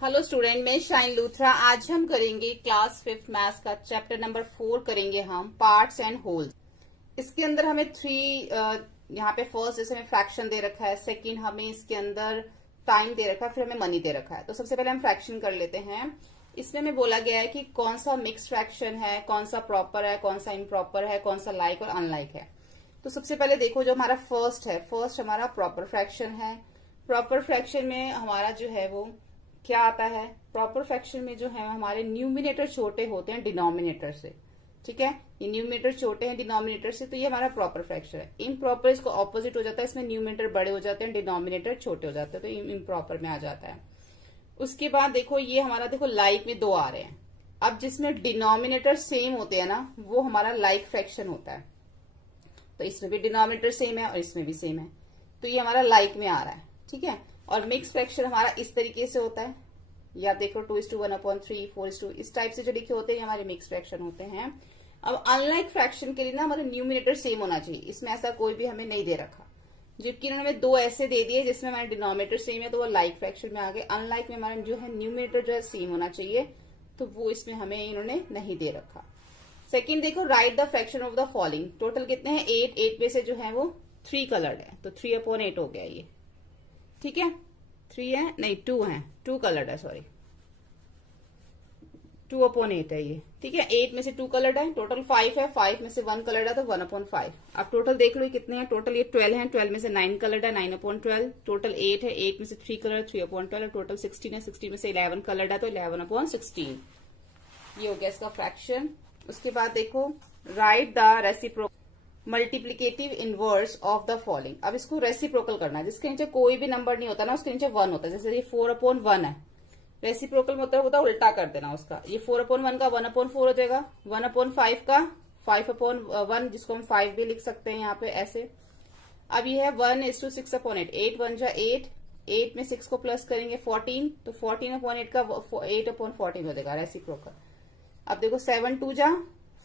Hello student, मैं shine Luthra. आज हम करेंगे क्लास 5th मैथ्स का चैप्टर नंबर 4 करेंगे हम पार्ट्स एंड होल्स। इसके अंदर हमें यहाँ पे फर्स्ट जैसे हमें फ्रैक्शन दे रखा है, सेकंड हमें इसके अंदर टाइम दे रखा है, फिर हमें मनी दे रखा है। तो सबसे पहले हम फ्रैक्शन कर लेते हैं। इसमें हमें बोला गया है कि कौन सा मिक्स फ्रैक्शन है, कौन सा प्रॉपर है, कौन सा इम्प्रॉपर है, कौन सा लाइक और अनलाइक है। तो सबसे पहले देखो, जो हमारा फर्स्ट है, फर्स्ट हमारा प्रॉपर फ्रैक्शन है। प्रॉपर फ्रैक्शन में हमारा जो है वो क्या आता है, प्रॉपर फ्रैक्शन में जो है हमारे न्यूमिनेटर छोटे होते हैं डिनोमिनेटर से। ठीक है, ये न्यूमिनेटर छोटे हैं डिनोमिनेटर से, तो ये हमारा प्रॉपर फ्रैक्शन है। इम्प्रॉपर इसको ऑपोजिट हो जाता है, इसमें न्यूमिनेटर बड़े हो जाते हैं, डिनोमिनेटर छोटे हो जाते हैं, तो इम्प्रॉपर में आ जाता है। उसके बाद देखो, ये हमारा देखो लाइक में दो आ रहे हैं। अब जिसमें डिनोमिनेटर सेम होते हैं ना, वो हमारा लाइक फ्रैक्शन होता है। तो इसमें भी डिनोमिनेटर सेम है और इसमें भी सेम है, तो ये हमारा लाइक में आ रहा है। ठीक है, और मिक्स फ्रैक्शन हमारा इस तरीके से होता है, या देखो 2:1/3, 4:2, इस टाइप से जो लिखे होते हैं हमारे मिक्स फ्रैक्शन होते हैं। अब अनलाइक फ्रैक्शन के लिए ना हमारे न्यूमिनेटर सेम होना चाहिए, इसमें ऐसा कोई भी हमें नहीं दे रखा, जबकि इन्होंने दो ऐसे दे दिए जिसमें हमारे डिनोमिनेटर सेम है, तो वो लाइक फ्रैक्शन में आ गए। अनलाइक में हमारा जो है न्यूमिनेटर जो है सेम होना चाहिए, तो वो इसमें हमें इन्होंने नहीं दे रखा। सेकेंड देखो, right the fraction of the following. Total कितने हैं? 8 में से जो है वो 3 कलर्ड है, तो 3/8 हो गया ये। ठीक है, 3 है नहीं 2 है, 2 कलर्ड है, सॉरी 2/8 है ये। ठीक है, 8 में से 2 कलर्ड है, टोटल 5 है, 5 में से 1 कलर्ड है, तो 1/5। अब टोटल देख लो ये कितने हैं, टोटल ये 12 है, 12 में से 9 कलर्ड है, 9/12। टोटल 8 है, 8 में से 3 कलर्ड, 3/12। टोटल 16 है, 16 में से 11 कलर्ड है, तो 11/16। ये हो गया इसका फ्रैक्शन। उसके बाद देखो, right the reciprocal multiplicative inverse of the following. अब इसको रेसिप्रोकल करना है, जिसके नीचे कोई भी नंबर नहीं होता ना, उसके नीचे 1 होता है। जैसे ये 4/1 है, रेसिप्रोकल में होता है उल्टा कर देना उसका। ये 4/1 का 1/4 हो जाएगा, 1/5 का 5/1, जिसको हम 5 भी लिख सकते हैं यहाँ पे ऐसे। अब ये है 1:6/8, 8 1 जा 8, 8 में 6 को प्लस करेंगे 14, तो 14/8 का 8/14 हो जाएगा रेसिप्रोकल। अब देखो 7 2 जा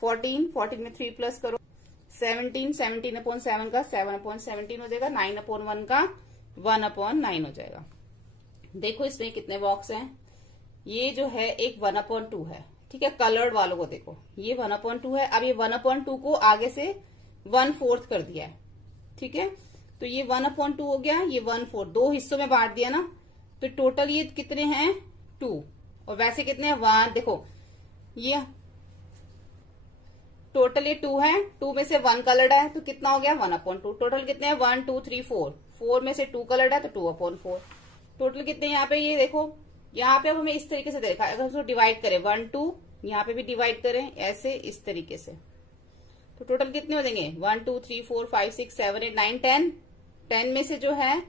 14, 14 में 3 प्लस करो 17, 17/7 का 7/17 हो जाएगा, 9/1 का 1/9 हो जाएगा। देखो इसमें कितने बॉक्स हैं, ये जो है एक 1/2 है। ठीक है, कलर्ड वालों को देखो, ये 1/2 है। अब ये 1/2 को आगे से 1/4 कर दिया है। ठीक है, तो ये 1/2 हो गया, ये 1/4 दो हिस्सों में बांट दिया ना, तो टोटल ये कितने हैं 2, और वैसे कितने हैं 1। देखो ये टोटल ये 2 है, 2 में से 1 कलर्ड है, तो कितना हो गया 1/2। टोटल कितने हैं 1 2 3 4, 4 में से 2 कलर्ड है, तो 2/4। टोटल कितने यहाँ पे, ये देखो यहाँ पे अब हमें इस तरीके से देखा, अगर उसको डिवाइड करें 1 2, यहाँ पे भी डिवाइड करें ऐसे इस तरीके से, तो टोटल कितने हो जाएंगे 1 2 3 4 5 6 7 8 9 10। 10 में से जो है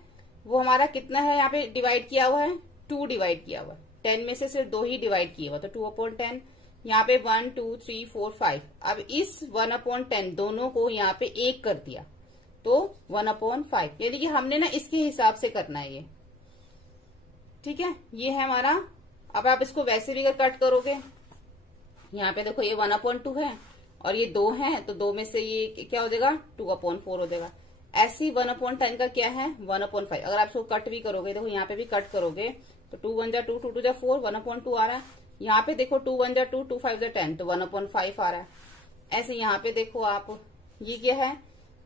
वो हमारा कितना है, यहाँ पे डिवाइड किया हुआ है 2 डिवाइड किया हुआ है, 10 में से सिर्फ 2 ही डिवाइड किया हुआ, तो 2/10। यहाँ पे 1 2 3 4 5। अब इस 1/10 दोनों को यहाँ पे 1 कर दिया, तो 1/5, यानी कि हमने ना इसके हिसाब से करना है ये। ठीक है, ये है हमारा। अब आप इसको वैसे भी अगर कट करोगे, यहाँ पे देखो ये 1/2 है और ये 2 है, तो 2 में से ये क्या हो जाएगा 2/4 हो जाएगा। ऐसे ही 1/10 का क्या है 1/5। अगर आप इसको कट भी करोगे, देखो यहाँ पे भी कट करोगे, तो 2 1 जा 2, 2 2 जा 4, 1/2 आ रहा है। यहाँ पे देखो 2 1 जा 2, 2 5 जा 10, तो 1/5 आ रहा है। ऐसे यहाँ पे देखो आप, ये क्या है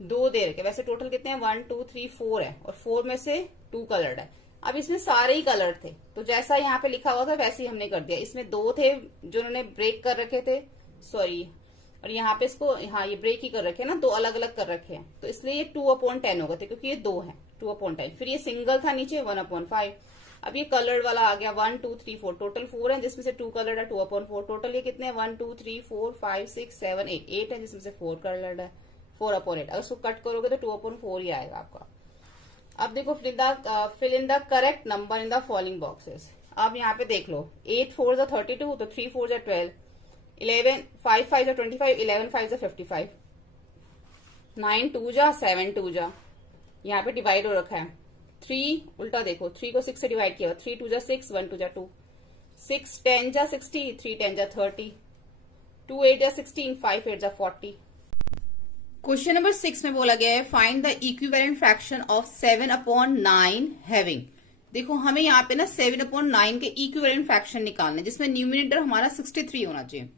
2 दे रखे, वैसे टोटल कितने हैं 1 2 3 4 है, और 4 में से 2 कलर्ड है। अब इसमें सारे ही कलर थे, तो जैसा यहाँ पे लिखा हुआ था वैसे ही हमने कर दिया। इसमें 2 थे जो उन्होंने ब्रेक कर रखे थे, सॉरी, और यहाँ पे इसको हाँ ये ब्रेक ही कर रखे हैं ना, 2 अलग अलग कर रखे हैं, तो इसलिए ये 2/10 हो गए थे, क्योंकि ये 2 है 2/10। फिर ये सिंगल था नीचे 1/5। अब ये कलर्ड वाला आ गया 1 2 3 4, टोटल 4 है, जिसमें से 2 कलर्ड है 2/4। टोटल ये कितने 1 2 3 4 5 6 7 8, 8 है, जिसमें से 4 कलर्ड है 4/8। अगर उसको कट करोगे तो 2/4 ही आएगा आपका। अब देखो, fill in the correct number in the following boxes. अब यहाँ पे देख लो 8 4 जा 32, तो 3 4 जा 12, 11 5 5 जा 25, 11 5 जा 55, 9 2 जा 7 2 जा, यहाँ पे डिवाइड हो रखा है 3, उल्टा देखो 3 को 6 से डिवाइड किया, 3 2 जा 6, 1 2 जा 2, 6 10 जा 60, 3 10 जा 30, 2 8 जा 16, 5 8 जा 40। क्वेश्चन नंबर 6 में बोला गया है, find the equivalent fraction of 7/9 having देखो हमें यहाँ पे ना 7/9 के इक्विवेलेंट फ्रैक्शन निकालना है, जिसमें न्यूमिनेटर हमारा 63 होना चाहिए।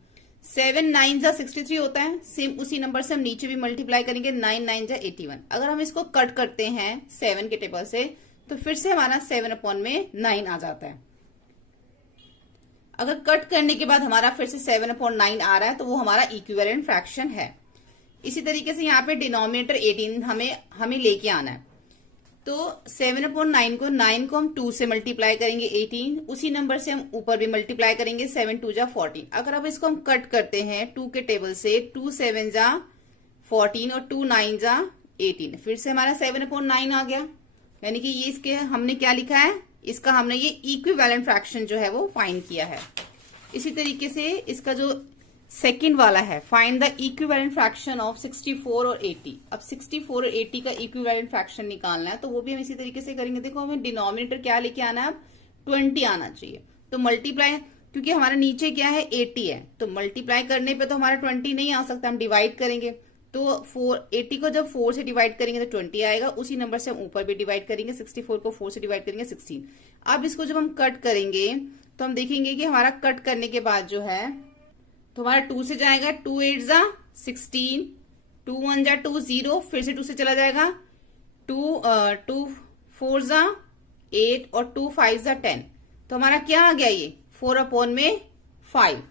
7 9 जा 63 होता है, सेम उसी नंबर से हम नीचे भी मल्टीप्लाई करेंगे, 9 9 जा 81। अगर हम इसको कट करते हैं 7 के टेबल से तो फिर से हमारा 7/9 आ जाता है। अगर कट करने के बाद हमारा फिर से 7/9 आ रहा है तो वो हमारा इक्विवेलेंट फ्रैक्शन है। इसी तरीके से यहाँ पे डिनोमिनेटर 18 हमें लेके आना है। तो 7/9 को 9 को हम 2 से मल्टीप्लाई करेंगे, 18 उसी नंबर से हम ऊपर भी मल्टीप्लाई करेंगे, 7 2 जा 14। अगर अब इसको हम कट करते हैं 2 के टेबल से, 2 7 जा 14 और 2 9 जा 18, फिर से हमारा 7/9 आ गया। यानी कि ये इसके हमने क्या लिखा है, इसका हमने ये इक्विवेलेंट फ्रैक्शन जो है वो फाइंड किया है। इसी तरीके से इसका जो सेकंड वाला है, find the equivalent fraction of 64 और 80। अब 64 और 80 का इक्विवेलेंट फ्रैक्शन निकालना है, तो वो भी हम इसी तरीके से करेंगे। देखो हमें डिनोमिनेटर क्या लेके आना है, अब 20 आना चाहिए। तो मल्टीप्लाई, क्योंकि हमारा नीचे क्या है 80 है, तो मल्टीप्लाई करने पे तो हमारा 20 नहीं आ सकता, हम डिवाइड करेंगे। तो 80 को जब 4 से डिवाइड करेंगे तो 20 आएगा, उसी नंबर से हम ऊपर भी डिवाइड करेंगे, 64 को 4 से डिवाइड करेंगे 16। अब इसको जब हम कट करेंगे तो हम देखेंगे कि हमारा कट करने के बाद जो है तो हमारा 2 से जाएगा, 2 8 जा 16, 2 1 जा 2 0, फिर से 2 से चला जाएगा, 2 4 जा 8 और 2 5 जा 10। तो हमारा क्या आ गया, ये 4/5।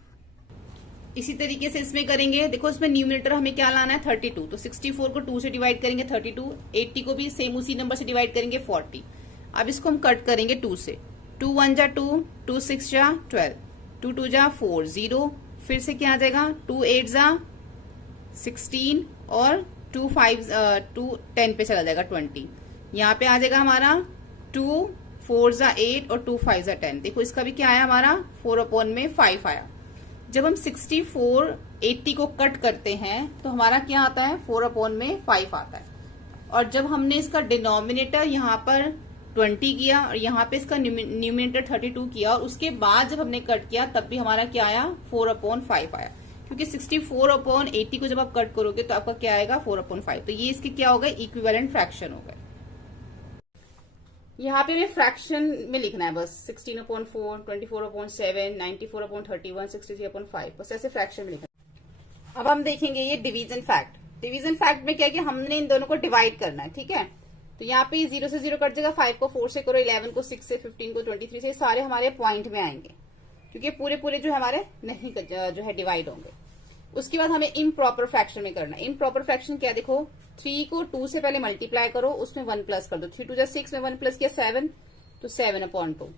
इसी तरीके से इसमें करेंगे। देखो इसमें न्यूमिनेटर हमें क्या लाना है 32, तो 64 को 2 से डिवाइड करेंगे 32, 80 को भी सेम उसी नंबर से डिवाइड करेंगे 40। अब इसको हम कट करेंगे 2 से, 2 1 जा 2, 2 6 जा 12, 2 2 जा 4 0, फिर से क्या आ जाएगा, 2 8 जा 16 और 2 10 पे चला जाएगा 20। यहाँ पे आ जाएगा हमारा 2 4 जा 8 और 2 5 जा 10। देखो इसका भी क्या आया, हमारा 4/5 आया। जब हम 64 80 को कट करते हैं तो हमारा क्या आता है, 4/5 आता है। और जब हमने इसका डिनोमिनेटर यहाँ पर 20 किया और यहाँ पे इसका न्यूमिनेटर 32 किया और उसके बाद जब हमने कट किया तब भी हमारा क्या आया, 4/5 आया। क्योंकि 64/80 को जब आप कट करोगे तो आपका क्या आएगा, 4/5। तो ये इसके क्या हो गए, इक्विवेलेंट फ्रैक्शन हो गए। यहाँ पे हमें फ्रैक्शन में लिखना है बस, 16/4, 24/7, 94/31, 63/5, बस ऐसे फ्रैक्शन में लिखना है। अब हम देखेंगे ये डिवीजन फैक्ट। डिवीजन फैक्ट में क्या है कि हमने इन दोनों को डिवाइड करना है, ठीक है। तो यहाँ पे 0 से 0 कट जाएगा, 5 को 4 से करो, 11 को 6 से, 15 को 23 से, सारे हमारे पॉइंट में आएंगे क्योंकि पूरे जो हमारे नहीं जो है डिवाइड होंगे। उसके बाद हमें इम्प्रॉपर फ्रैक्शन में करना है। इम्प्रॉपर फ्रैक्शन क्या, देखो 3 को 2 से पहले मल्टीप्लाई करो, उसमें 1 प्लस कर दो, 3 2 जा 6 में 1 प्लस किया 7, तो 7/2।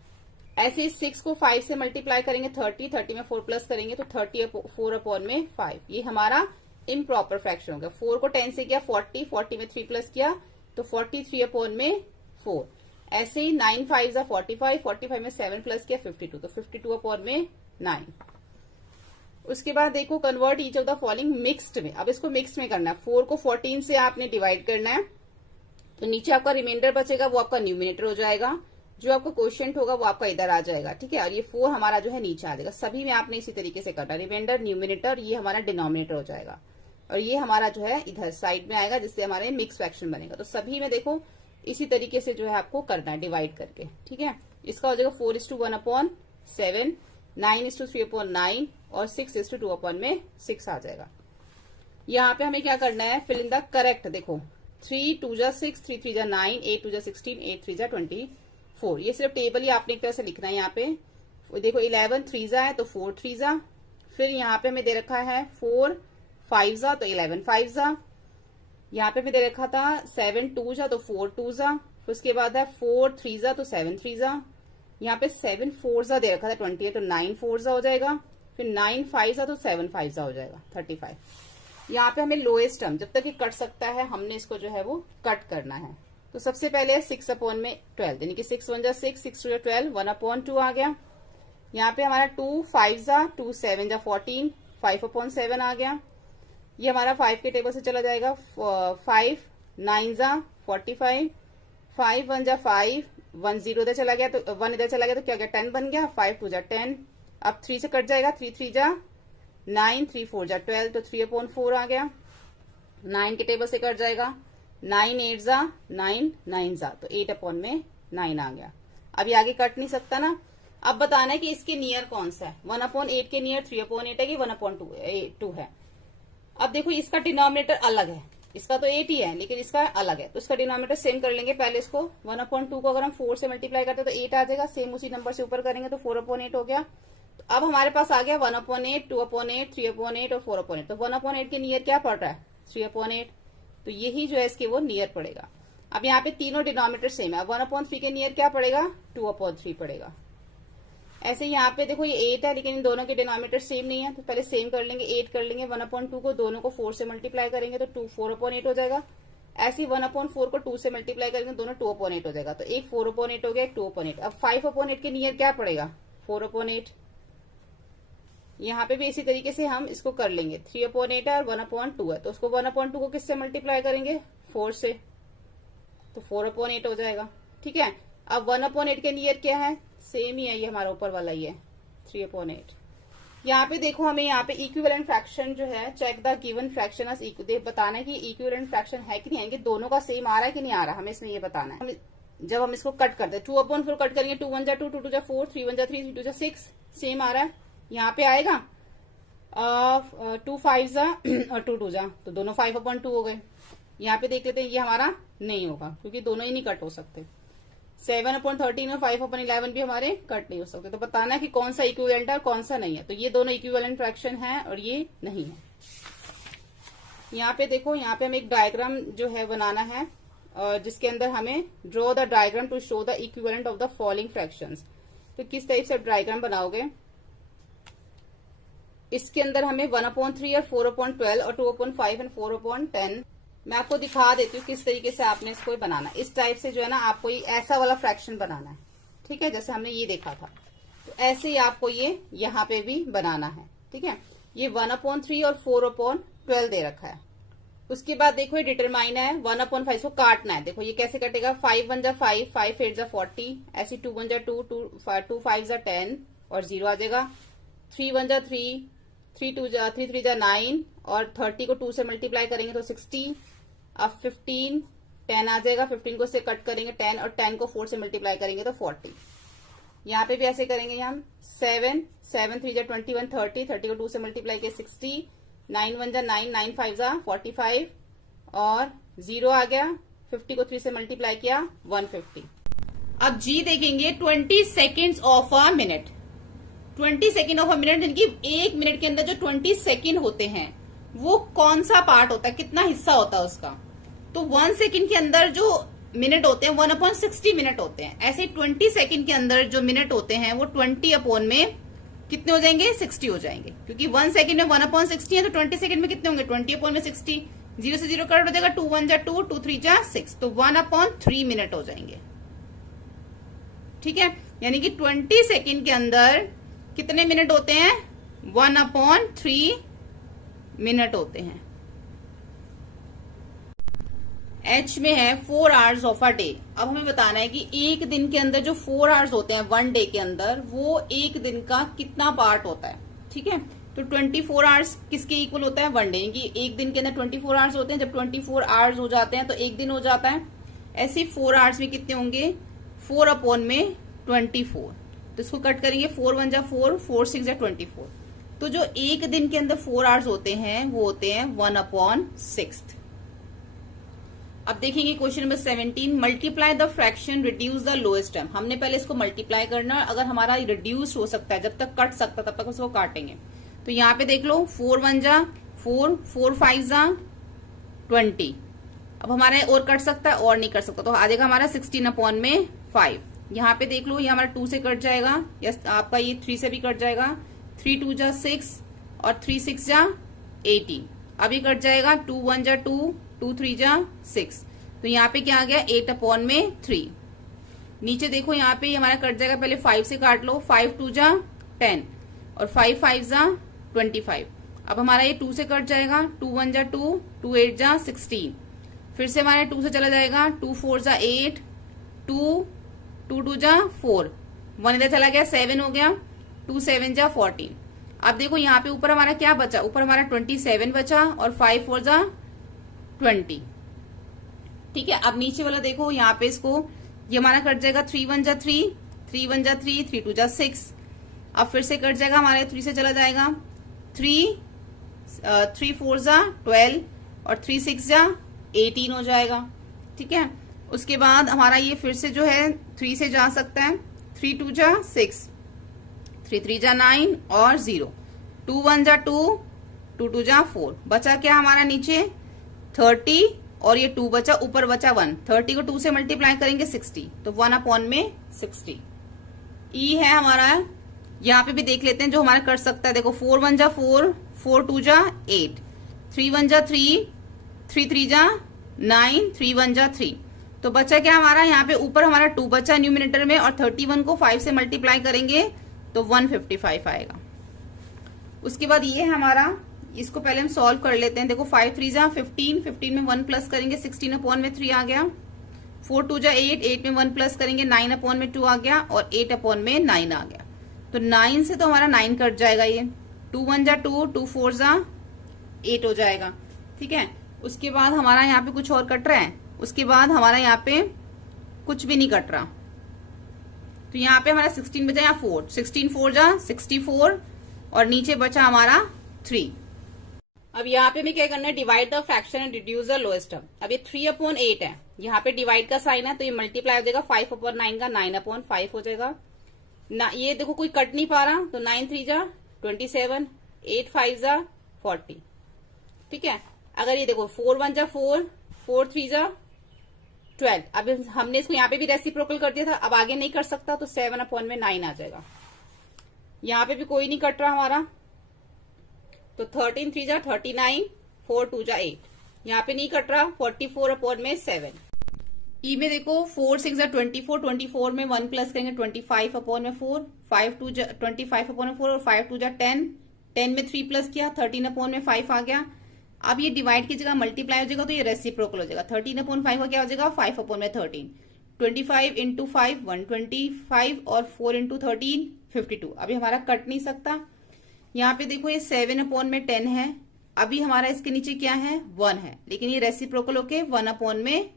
ऐसे ही 6 को 5 से मल्टीप्लाई करेंगे 30 में 4 प्लस करेंगे तो 4/5। ये हमारा इम्प्रॉपर फ्रैक्शन हो गया। 4 को 10 से किया 40 में 3 प्लस किया तो 43/4। ऐसे ही 9 5 जा 45 में 7 प्लस किया 52, तो 52/9। उसके बाद देखो convert each of the following mixed में। अब इसको मिक्स्ड में करना है। 4 को 14 से आपने डिवाइड करना है, तो नीचे आपका रिमाइंडर बचेगा, वो आपका न्यूमिनेटर हो जाएगा। जो आपका क्वोशिएंट होगा वो आपका इधर आ जाएगा, ठीक है। और ये 4 हमारा जो है नीचे आ जाएगा। सभी में आपने इसी तरीके से करना, रिमाइंडर, न्यूमिनेटर, ये हमारा डिनोमिनेटर हो जाएगा और ये हमारा जो है इधर साइड में आएगा, जिससे हमारे मिक्स फ्रैक्शन बनेगा। तो सभी में देखो इसी तरीके से जो है आपको करना है डिवाइड करके, ठीक है। इसका हो जाएगा 4:1/7, 9:3/9 और 6:2/6 आ जाएगा। यहाँ पे हमें क्या करना है, फिल इन द करेक्ट। देखो 3 2 जा 6, 3 3 जा 9, 8 2 जा 16, 8 3 जा 24। ये सिर्फ टेबल ही आपने एक तरह से लिखना है। यहाँ पे देखो 11 3 जा है तो 4 3 जा, फिर यहाँ पे हमें दे रखा है 4 5 जा तो 11 5 जा, यहाँ पे हमें दे रखा था 7 2 जा तो 4 2 जा, फिर उसके बाद है 4 3 जा तो 7 3 जा, यहाँ पे 7 4 जा दे रखा था 20 तो 9 4 जा हो जाएगा, फिर 9 5 जा तो 7 5 जा हो जाएगा 35। यहाँ पे हमें लोएस्ट टर्म जब तक ये कट सकता है हमने इसको जो है वो कट करना है। तो सबसे पहले 6/12 यानी कि 6 1 जा 6, 6 2 जा 12, 1/2 आ गया। यहाँ पे हमारा 2 5 जा 2, 7 जा 14, 5/7 आ गया। ये हमारा 5 के टेबल से चला जाएगा, 5 9 जा 45, 5 1 जा 5, 1 0 इधर चला गया तो 1 इधर चला गया तो क्या गया 10 बन गया, 5 2 जा 10। अब 3 से कट जाएगा, 3 3 जा 9, 3 4 जा 12 तो 3/4 आ गया। 9 के टेबल से कट जाएगा, 9 8 जा 9, 9 जा तो 8/9 आ गया। अब ये आगे कट नहीं सकता ना। अब बताना है कि इसके नियर कौन सा है। 1/8 के नियर 3/8 है कि 1/2 है। अब देखो इसका डिनोमिनेटर अलग है, इसका तो 8 ही है लेकिन इसका अलग है, तो इसका डिनोमिनेटर सेम कर लेंगे। पहले इसको 1/2 को अगर हम 4 से मल्टीप्लाई करते हैं तो 8 आ जाएगा, सेम उसी नंबर से ऊपर करेंगे तो 4/8 हो गया। तो अब हमारे पास आ गया 1/8, 2/8, 3/8 और 4/8। तो 1/8 के नियर क्या पड़ रहा है? 3/8। तो यही जो है इसके वो नियर पड़ेगा। अब यहाँ पे तीनों डिनोमिनेटर सेम है। 1/3 के नियर क्या पड़ेगा? 2/3 पड़ेगा। ऐसे यहाँ पे देखो ये 8 है लेकिन इन दोनों के डिनोमिनेटर सेम नहीं है, तो पहले सेम कर लेंगे, 8 कर लेंगे। 1/2 को दोनों को 4 से मल्टीप्लाई करेंगे तो 4/8 हो जाएगा। ऐसे ही 1/4 को 2 से मल्टीप्लाई करेंगे दोनों 2/8 हो जाएगा। तो एक 4/8 हो गया, एक 2/8। अब 5/8 के नियर क्या पड़ेगा? 4/8। यहाँ पे भी इसी तरीके से हम इसको कर लेंगे। 3/8 है और 1/2 है, तो उसको 1/2 को किससे मल्टीप्लाई करेंगे? 4 से, तो 4/8 हो जाएगा। ठीक है। अब 1/8 के नियर क्या है? सेम ही है, ये हमारा ऊपर वाला ही है 3/8। यहाँ पे देखो हमें यहाँ पे इक्विवेलेंट फ्रैक्शन जो है, check the given fraction as बताना है कि इक्विवेलेंट फ्रैक्शन है कि नहीं है, कि दोनों का सेम आ रहा है कि नहीं आ रहा, हमें इसमें ये बताना है। जब हम इसको कट करते हैं 2/4 कट करेंगे, 2 1 2, 2 2 4, 3 1 3, 3 2 6, सेम आ रहा है। यहाँ पे आएगा 2 5 और 2 2 तो दोनों 5/2 हो गए। यहाँ पे देख लेते हैं, ये हमारा नहीं होगा क्योंकि दोनों ही नहीं कट हो सकते। 7/13 और 5/11 भी हमारे कट नहीं हो सकते। तो बताना है कि कौन सा इक्विवेलेंट है और कौन सा नहीं है। तो ये दोनों इक्विवेलेंट फ्रैक्शन है और ये नहीं है। यहाँ पे देखो, यहाँ पे हमें एक डायग्राम जो है बनाना है, जिसके अंदर हमें draw the diagram to show the equivalent of the following fractions. तो किस टाइप से डायग्राम बनाओगे? इसके अंदर हमें 1/3 और 4/12 और 2/5 और 4/10, मैं आपको दिखा देती हूँ किस तरीके से आपने इसको बनाना है। इस टाइप से जो है ना, आपको ये ऐसा वाला फ्रैक्शन बनाना है। ठीक है, जैसे हमने ये देखा था, तो ऐसे ही आपको ये यहाँ पे भी बनाना है। ठीक है, ये 1/3 और 4/12 दे रखा है। उसके बाद देखो ये डिटरमाइन है 1/5 को काटना है। देखो ये कैसे कटेगा? 5 1 जा 5, 5 8 जा 40, ऐसी 2 1 जा 2, 2 5 जा 10 और 0 आ जाएगा। 3 1 जा 3, 3 3 जा 9 और 30 को 2 से मल्टीप्लाई करेंगे तो 60। अब 15 10 आ जाएगा, 15 को से कट करेंगे 10 और 10 को 4 से मल्टीप्लाई करेंगे तो 40। यहाँ पे भी ऐसे करेंगे हम। 7 7 3 जा 21, 30 30 को 2 से मल्टीप्लाई किया 60, 9 1 जा 9, 9 5 जा 45 और 0 आ गया। 50 को 3 से मल्टीप्लाई किया 150। अब जी देखेंगे 20 seconds of a minute. 20 second of a minute, यानी कि 1 मिनट के अंदर जो 20 सेकेंड होते हैं वो कौन सा पार्ट होता है, कितना हिस्सा होता है उसका? तो 1 सेकेंड के अंदर जो मिनट होते हैं 1/60 मिनट होते हैं। ऐसे 20 सेकेंड के अंदर जो मिनट होते हैं वो 20 में कितने हो जाएंगे? 60 हो जाएंगे, क्योंकि 1 सेकेंड में 1/60 है तो 20 सेकेंड में कितने होंगे? 20/60। 0 से 0 कट हो जाएगा, 2 1 जा 2, 2 3 जा 6, तो 1/3 मिनट हो जाएंगे। ठीक है, यानी कि 20 सेकेंड के अंदर कितने मिनट होते हैं? 1/3 मिनट होते हैं। H में है 4 आवर्स ऑफ अ डे। अब हमें बताना है कि एक दिन के अंदर जो 4 आवर्स होते हैं 1 डे के अंदर, वो एक दिन का कितना पार्ट होता है। ठीक है, तो 24 आवर्स किसके इक्वल होता है? 1 डे। कि एक दिन के अंदर 24 आवर्स होते हैं, जब 24 आवर्स हो जाते हैं तो एक दिन हो जाता है। ऐसे 4 आवर्स में कितने होंगे? 4/24। तो इसको कट करेंगे, 4 1 जा 4, 4 6 जा 24। तो जो एक दिन के अंदर 4 आवर्स होते हैं वो होते हैं 1/6। अब देखेंगे question number 17, multiply the fraction reduce the lowest term. हमने पहले इसको मल्टीप्लाई करना, अगर हमारा रिड्यूस हो सकता है, जब तक कट सकता है तब तक उसको काटेंगे। तो यहाँ पे देख लो 4 1 जा 4, 4 5 जा 20। अब हमारा और कट सकता है और नहीं कट सकता, तो आ जाएगा हमारा 16/5। यहाँ पे देख लो, ये हमारा 2 से कट जाएगा, या आपका ये 3 से भी कट जाएगा। 3 2 जा 6 और 3 6 जा 18। अभी कट जाएगा 2 1 जा 2, 2 3 जा 6। तो यहाँ पे क्या आ गया? 8/3। नीचे देखो यहाँ पे हमारा कट जाएगा, पहले 5 से काट लो। 5 2 जा 10 और 5 5 जा 25। अब हमारा ये 2 से कट जाएगा। 2 1 जा 2, 2 8 जा 16। फिर से हमारे 2 से चला जाएगा। 2 4 जा 8, 2 2 जा 4, 1 इधर चला गया 7 हो गया। 2 7 जा 14। अब देखो यहाँ पे ऊपर हमारा क्या बचा? ऊपर हमारा 27 बचा और 5 4 जा 20। ठीक है, अब नीचे वाला देखो, यहाँ पे इसको ये हमारा कट जाएगा। 3 1 जा 3, 3 1 जा 3, 3 2 जा 6। अब फिर से कट जाएगा हमारे 3 से चला जाएगा 3 3 4 जा 12 और 3 6 जा 18 हो जाएगा। ठीक है, उसके बाद हमारा ये फिर से जो है 3 से जा सकता है 3 2 जा 6, 3 3 जा 9 और 0, 2 1 जा 2, 2 2 जा 4। बचा क्या हमारा नीचे 30 और ये 2 बचा, ऊपर बचा 1। 30 को 2 से मल्टीप्लाई करेंगे 60, तो 1 अपॉन में 60 ई है हमारा। यहाँ पे भी देख लेते हैं जो हमारा कर सकता है। देखो 4 1 जा 4, 4 2 जा 8, 3 1 जा 3, 3 3 जा 9, 3 1 जा 3। तो बचा क्या हमारा, यहाँ पे ऊपर हमारा 2 बचा न्यूमिनेटर में, और 31 को 5 से मल्टीप्लाई करेंगे तो 155 आएगा। उसके बाद ये है हमारा, इसको पहले हम सॉल्व कर लेते हैं। देखो 5 3 जा 15, 15 में 1 प्लस करेंगे 16 अपॉन में 3 आ गया। 4 2 जा 8, 8 में 1 प्लस करेंगे 9 अपॉन में 2 आ गया, और 8 अपॉन में 9 आ गया। तो 9 से तो हमारा 9 कट जाएगा। ये 2 1 जा 2, 2 4 जा 8 हो जाएगा। ठीक है, उसके बाद हमारा यहाँ पे कुछ और कट रहा है, उसके बाद हमारा यहाँ पे कुछ भी नहीं कट रहा। तो यहाँ पे हमारा 16 बचा, यहाँ 4, 16 4 जा 64, और नीचे बचा हमारा 3। अब यहाँ पे हमें क्या करना है, divide the fraction and reduce the lowest term. अब ये 3 अपॉन 8 है, यहाँ पे डिवाइड का साइन है तो ये मल्टीप्लाई हो जाएगा 5 अपॉन 9 का, 9 अपॉन 5 हो जाएगा ना। ये देखो कोई कट नहीं पा रहा, तो 9 3 जा 27, 8 5 जा 40। ठीक है, अगर ये देखो 4 1 जा 4, 4 3 जा 12। अब हमने इसको यहाँ पे भी रेसिप्रोकल कर दिया था, अब आगे नहीं कर सकता, तो 7 अपॉन में 9 आ जाएगा। यहाँ पे भी कोई नहीं कट रहा हमारा, तो 13 3 जा 39, 4 2 जा 8। यहाँ पे नहीं कट रहा, 44 अपॉन में 7। ई में देखो 4 6 जा 24, 24 में 1 प्लस करेंगे 25 अपॉन में 4, 5 2 जा 25 अपॉन में 4, और 5 2 जा 10, 10 में 3 प्लस किया 13 अपॉन में 5 आ गया। अब ये डिवाइड की जगह मल्टीप्लाई हो जाएगा, तो ये रेसिप्रोकल हो जाएगा। 13 अपॉन 5 का क्या हो जाएगा, 5 अपॉन में 13, 25 इंटू 5 125, और 4 इंटू 13 52। अभी हमारा कट नहीं सकता। यहाँ पे देखो ये 7 अपॉन में 10 है, अभी हमारा इसके नीचे क्या है 1 है, लेकिन ये रेसिप्रोकल होके 1 अपॉन में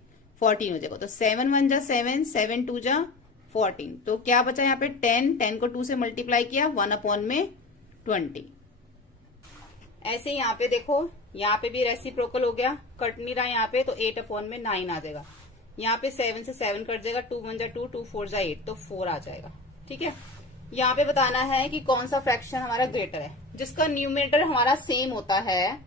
14 हो जाएगा। तो 7 1 जा 7, 7 2 जा 14। तो क्या बचा यहाँ पे 10, 10 को 2 से मल्टीप्लाई किया 1 अपॉन में 20। ऐसे यहाँ पे देखो, यहाँ पे भी रेसिप्रोकल हो गया, कट नहीं रहा यहाँ पे, तो 8 अपॉन में 9 आ जाएगा। यहाँ पे 7 से 7 कट जाएगा, 2 1 जा 2, 2 4 जा 8, तो 4 आ जाएगा। ठीक है, यहाँ पे बताना है कि कौन सा फ्रैक्शन हमारा ग्रेटर है। जिसका न्यूमिनेटर हमारा सेम होता है,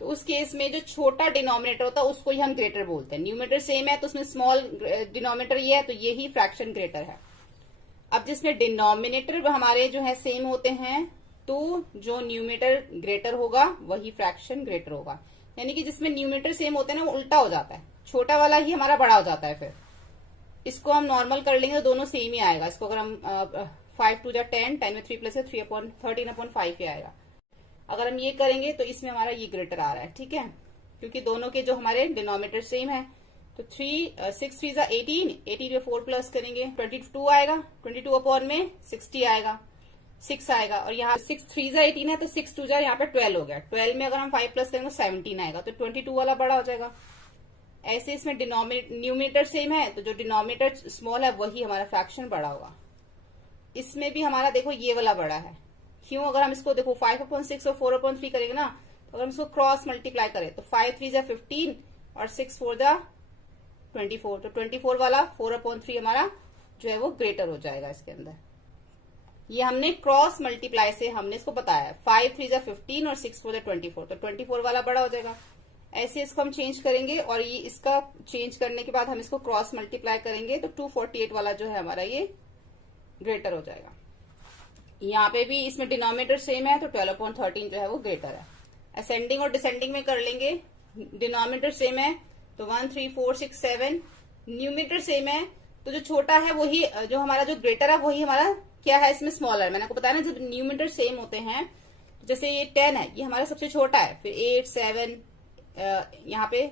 तो उस केस में जो छोटा डिनोमिनेटर होता है उसको ही हम ग्रेटर बोलते हैं। न्यूमिनेटर सेम है तो उसमें स्मॉल डिनोमिनेटर ये है, तो ये ही फ्रैक्शन ग्रेटर है। अब जिसमें डिनोमिनेटर हमारे जो है सेम होते हैं, तो जो न्यूमिनेटर ग्रेटर होगा वही फ्रैक्शन ग्रेटर होगा। यानी कि जिसमें न्यूमिनेटर सेम होते हैं ना, वो उल्टा हो जाता है, छोटा वाला ही हमारा बड़ा हो जाता है। फिर इसको हम नॉर्मल कर लेंगे तो दोनों सेम ही आएगा। इसको अगर हम 5 2 जा 10, 10 में 3 प्लस है 3 अपॉन 13 अपॉन 5 ही आएगा। अगर हम ये करेंगे तो इसमें हमारा ये ग्रेटर आ रहा है। ठीक है, क्योंकि दोनों के जो हमारे डिनोमिनेटर सेम है। तो 6 3 जा 18, 18 में 4 प्लस करेंगे 22 आएगा, 22 अपॉन में 60 आएगा, 6 आएगा। और यहाँ 6 3 जा 18 है, तो 6 2 जा यहाँ पे 12 हो गया। 12 में अगर हम 5 प्लस करेंगे 17 आएगा, तो 22 वाला बड़ा हो जाएगा। ऐसे इसमें न्यूमिनेटर सेम है, तो जो डिनोमिनेटर स्मॉल है वही हमारा फ्रैक्शन बड़ा होगा। इसमें भी हमारा देखो ये वाला बड़ा है। क्यों, अगर हम इसको देखो 5 अपॉन 6 और 4 अपॉन 3 करेंगे ना, तो अगर हम इसको क्रॉस मल्टीप्लाई करें तो 5 3 जा 15 और 6 4 जा 24। तो 24 वाला 4 अपॉन 3 हमारा जो है वो ग्रेटर हो जाएगा इसके अंदर। ये हमने क्रॉस मल्टीप्लाई से हमने इसको बताया। 5 3 जा 15 और 6 4 जा 24, तो 24 वाला बड़ा हो जाएगा। ऐसे इसको हम चेंज करेंगे, और ये इसका चेंज करने के बाद हम इसको क्रॉस मल्टीप्लाई करेंगे, तो 248 वाला जो है हमारा ये ग्रेटर हो जाएगा। यहाँ पे भी इसमें डिनोमिनेटर सेम है, तो 12/13 जो है वो ग्रेटर है। असेंडिंग और डिसेंडिंग में कर लेंगे। डिनोमिनेटर सेम है तो 1 3 4 6 7, न्यूमिनेटर सेम है तो जो छोटा है वही, जो हमारा जो ग्रेटर है वही हमारा क्या है इसमें स्मॉलर। मैंने आपको बताया ना, जब न्यूमिनेटर सेम होते हैं, जैसे ये 10 है, ये हमारा सबसे छोटा है, फिर 8 7, यहाँ पे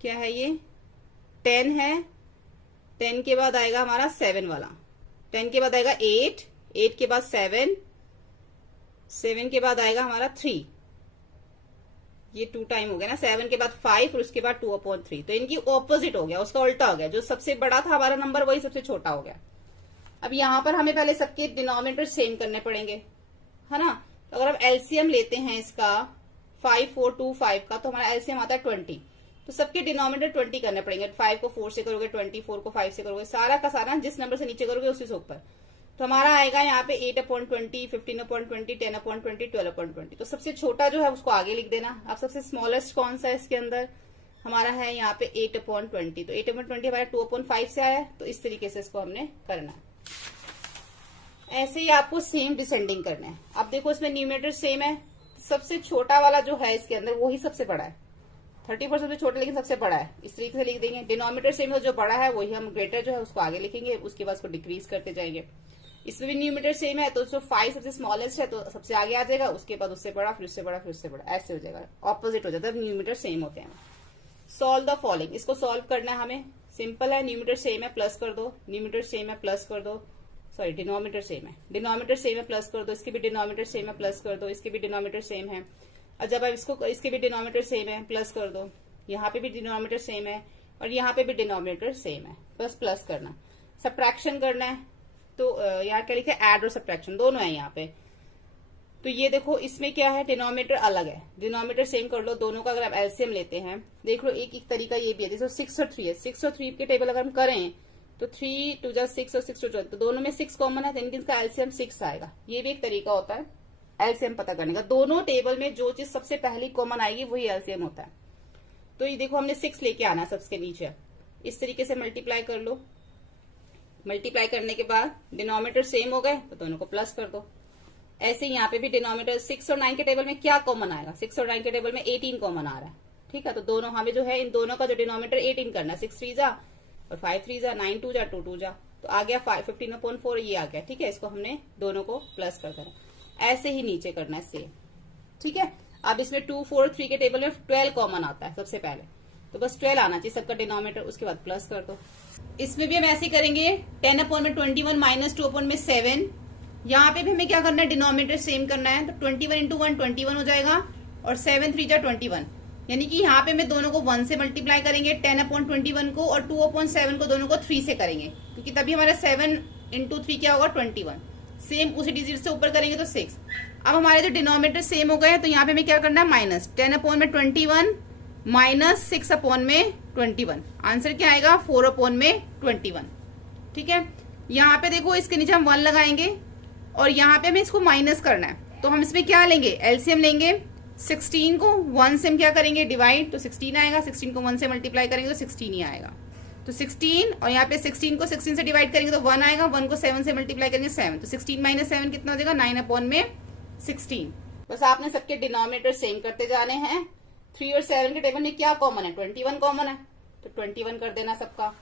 क्या है, ये 10 है, 10 के बाद आएगा हमारा 7 वाला, 10 के बाद आएगा 8, 8 के बाद 7, 7 के बाद आएगा हमारा 3, ये 2 टाइम हो गया ना, 7 के बाद 5 और उसके बाद 2/3। तो इनकी ऑपोजिट हो गया, उसका उल्टा हो गया। जो सबसे बड़ा था हमारा नंबर वही सबसे छोटा हो गया। अब यहाँ पर हमें पहले सबके डिनोमिनेटर सेम करने पड़ेंगे, है ना। तो अगर हम एलसीएम लेते हैं इसका 5425 का, तो हमारा एलसीएम आता है 20। तो सबके डिनोमिनेटर 20 करने पड़ेंगे। 5 को 4 से करोगे 20, 4 को 5 से करोगे, सारा का सारा जिस नंबर से नीचे करोगे उसी से ऊपर। तो हमारा आएगा यहाँ पे 8/20, 15/20, 10/20, 12/20। तो सबसे छोटा जो है उसको आगे लिख देना। अब सबसे स्मॉलेस्ट कौन सा है इसके अंदर, हमारा है यहाँ पे 8/20। तो 8/20 हमारा 2/5 से आया है, तो इस तरीके से इसको हमने करना है। ऐसे ही आपको सेम डिसेंडिंग करना है। अब देखो इसमें न्यूमरेटर सेम है, सबसे छोटा वाला जो है इसके अंदर वही सबसे बड़ा है। 34 सबसे छोटा लेकिन सबसे बड़ा है, इस तरीके से लिख देंगे। डिनोमिनेटर सेम है, जो बड़ा है वही हम ग्रेटर जो है उसको आगे लिखेंगे, उसके बाद उसको डिक्रीज करते जाएंगे। इसमें भी न्यूमरेटर सेम है, तो जो 5 सबसे स्मॉलेस्ट है तो सबसे आगे आ जाएगा, उसके बाद उससे बड़ा, फिर उससे बड़ा, फिर उससे बड़ा, ऐसे हो जाएगा, ऑपोजिट हो जाता है, न्यूमरेटर सेम होते हैं। सॉल्व द फॉलोइंग, इसको सॉल्व करना है हमें। सिंपल है, न्यूमरेटर सेम है प्लस कर दो, न्यूमरेटर सेम है प्लस कर दो, सॉरी डिनोमिनेटर सेम है, डिनोमिनेटर सेम है प्लस कर दो, इसके भी डिनोमिनेटर सेम है प्लस कर दो, इसके भी डिनोमिनेटर सेम है। और जब आप इसके भी डिनोमिनेटर सेम है प्लस कर दो, यहाँ पे भी डिनोमिनेटर सेम है और यहाँ पे भी डिनोमिनेटर सेम है, बस प्लस करना। सब्ट्रैक्शन करना है, तो यहाँ क्या लिखा है, ऐड और सब्ट्रैक्शन दोनों है यहाँ पे। तो ये देखो इसमें क्या है, डिनोमिनेटर अलग है, डिनोमिनेटर सेम कर लो दोनों का। अगर आप एलसीएम लेते हैं, देख लो एक तरीका ये भी है, जैसे 6 और 3 है, 6 और 3 के टेबल अगर हम करें तो 3 2 जा 6 और 6 2 12, तो दोनों में 6 कॉमन है, तो इनका एलसीएम 6 आएगा। ये भी एक तरीका होता है एलसीएम पता करने का। दोनों टेबल में जो चीज सबसे पहली कॉमन आएगी वही एलसीएम होता है। तो ये देखो हमने 6 लेके आना है सबके नीचे, इस तरीके से मल्टीप्लाई कर लो। मल्टीप्लाई करने के बाद डिनोमिनेटर सेम हो गए तो दोनों को प्लस कर दो। ऐसे यहाँ पे भी डिनोमिनेटर 6 और 9 के टेबल में क्या कॉमन आएगा, 6 और 9 के टेबल में 18 कॉमन आ रहा है, ठीक है। तो दोनों हमें जो है इन दोनों का जो डिनोमिनेटर 18 करना, 6 3 जा और 5 3 जा, 9 2 जा, 2 2 जा, तो आ गया 15/4 ये आ गया, ठीक है। इसको हमने दोनों को प्लस कर देना। ऐसे ही नीचे करना है सेम, ठीक है। अब इसमें 2 4 3 के टेबल में 12 कॉमन आता है सबसे पहले, तो बस 12 आना चाहिए सबका डिनोमिनेटर, उसके बाद प्लस कर दो। इसमें भी हम ऐसे करेंगे 10/21 माइनस 2/7। यहाँ पे भी हमें क्या करना है, डिनोमिनेटर सेम करना है, तो 21 × 1 21 हो जाएगा और 7 3 जा 21, यानी कि यहाँ पे मैं दोनों को 1 से मल्टीप्लाई करेंगे 10/21 को, और 2/7 को दोनों को 3 से करेंगे, क्योंकि तभी हमारा 7 × 3 क्या होगा 21। सेम उसी डिजिट से ऊपर करेंगे तो 6। अब हमारे जो डिनोमिनेटर सेम हो गए हैं, तो यहाँ पे हमें क्या करना है, माइनस 10/21 माइनस 6/21। आंसर क्या आएगा 4/21, ठीक है। यहाँ पे देखो इसके नीचे हम 1 लगाएंगे और यहाँ पे हमें इसको माइनस करना है, तो हम इसमें क्या लेंगे, एलसीएम लेंगे। 16 को 1 से हम क्या करेंगे, डिवाइड, तो 16 आएगा। 16 को 1 से मल्टीप्लाई करेंगे तो 16 ही आएगा, तो 16, और यहाँ पे 16 को 16 से डिवाइड करेंगे तो 1 आएगा, 1 को 7 से मल्टीप्लाई करेंगे 7, तो 16 - 7 कितना हो जाएगा, 9/16। बस आपने सबके डिनोमिनेटर सेम करते जाने हैं। 3 और 7 के टेबल में क्या कॉमन है, 21 कॉमन है, तो 21 कर देना सबका।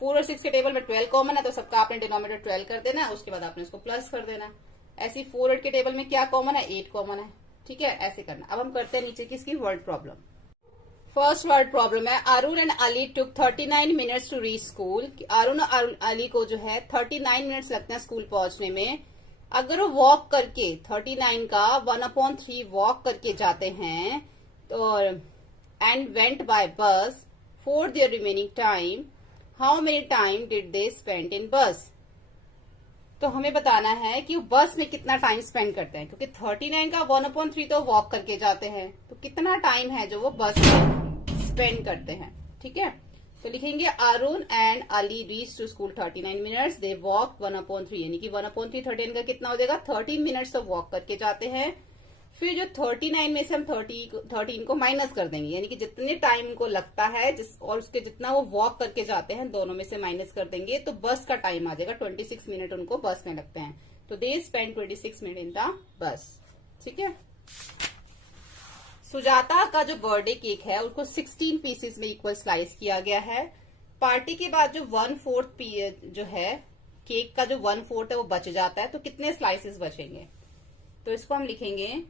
4 और 6 के टेबल में 12 कॉमन है, तो सबका आपने डिनोमिनेटर 12 कर देना है, उसके बाद आपने उसको प्लस कर देना। ऐसे 4 8 के टेबल में क्या कॉमन है, 8 कॉमन है, ठीक है। ऐसे करना। अब हम करते हैं नीचे की इसकी word problem. First word problem है, Arun and Ali took 39 minutes to reach school. Arun और अली को जो है 39 मिनट्स लगते हैं स्कूल पहुंचने में। अगर वो वॉक करके 39 का 1/3 वॉक करके जाते हैं, तो एंड वेंट बाय बस for their remaining time, how many time did they spend इन बस। तो हमें बताना है कि वो बस में कितना टाइम स्पेंड करते हैं, क्योंकि 39 का 1/3 तो वॉक करके जाते हैं, तो कितना टाइम है जो वो बस में स्पेंड करते हैं, ठीक है। तो लिखेंगे Arun and Ali reach to school 39 minutes, they walk 1/3, यानी कि 1/3 39 का कितना हो जाएगा, 13 मिनट्स तो वॉक करके जाते हैं। फिर जो 39 में से हम 13 को माइनस कर देंगे, यानी कि जितने टाइम को लगता है और उसके जितना वो वॉक करके जाते हैं दोनों में से माइनस कर देंगे, तो बस का टाइम आ जाएगा 26 मिनट उनको बस में लगते हैं, तो they spend 26 minute in the bus, ठीक है। सुजाता का जो बर्थडे केक है उसको 16 पीसेस में इक्वल स्लाइस किया गया है। पार्टी के बाद जो 1/4 जो है केक का जो 1/4 है वो बच जाता है, तो कितने स्लाइसेस बचेंगे, तो इसको हम लिखेंगे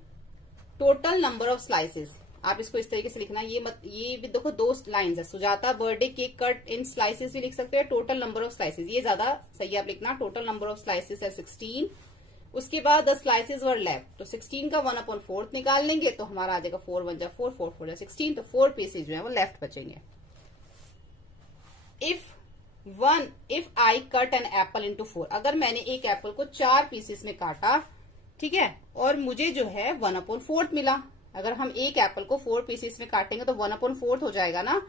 टोटल नंबर ऑफ स्लाइसेस। आप इसको इस तरीके से लिखना, ये भी देखो 2 लाइंस है, Sujata birthday cake cut in slices भी लिख सकते हैं, टोटल नंबर ऑफ स्लाइसेस, ये ज्यादा सही आप लिखना। टोटल नंबर ऑफ स्लाइसेस है 16, उसके बाद द स्लाइसेस वर लेफ्ट, तो 16 का 1/4 निकाल लेंगे तो हमारा आ जाएगा 4 1 जा 4 4 4 जा 16, तो 4 पीसेज जो है वो लेफ्ट बचेंगे। If one if I cut an apple into 4, अगर मैंने एक एप्पल को 4 पीसेस में काटा, ठीक है, और मुझे जो है 1/4 मिला। अगर हम एक एप्पल को 4 पीसेस में काटेंगे तो 1/4 हो जाएगा ना।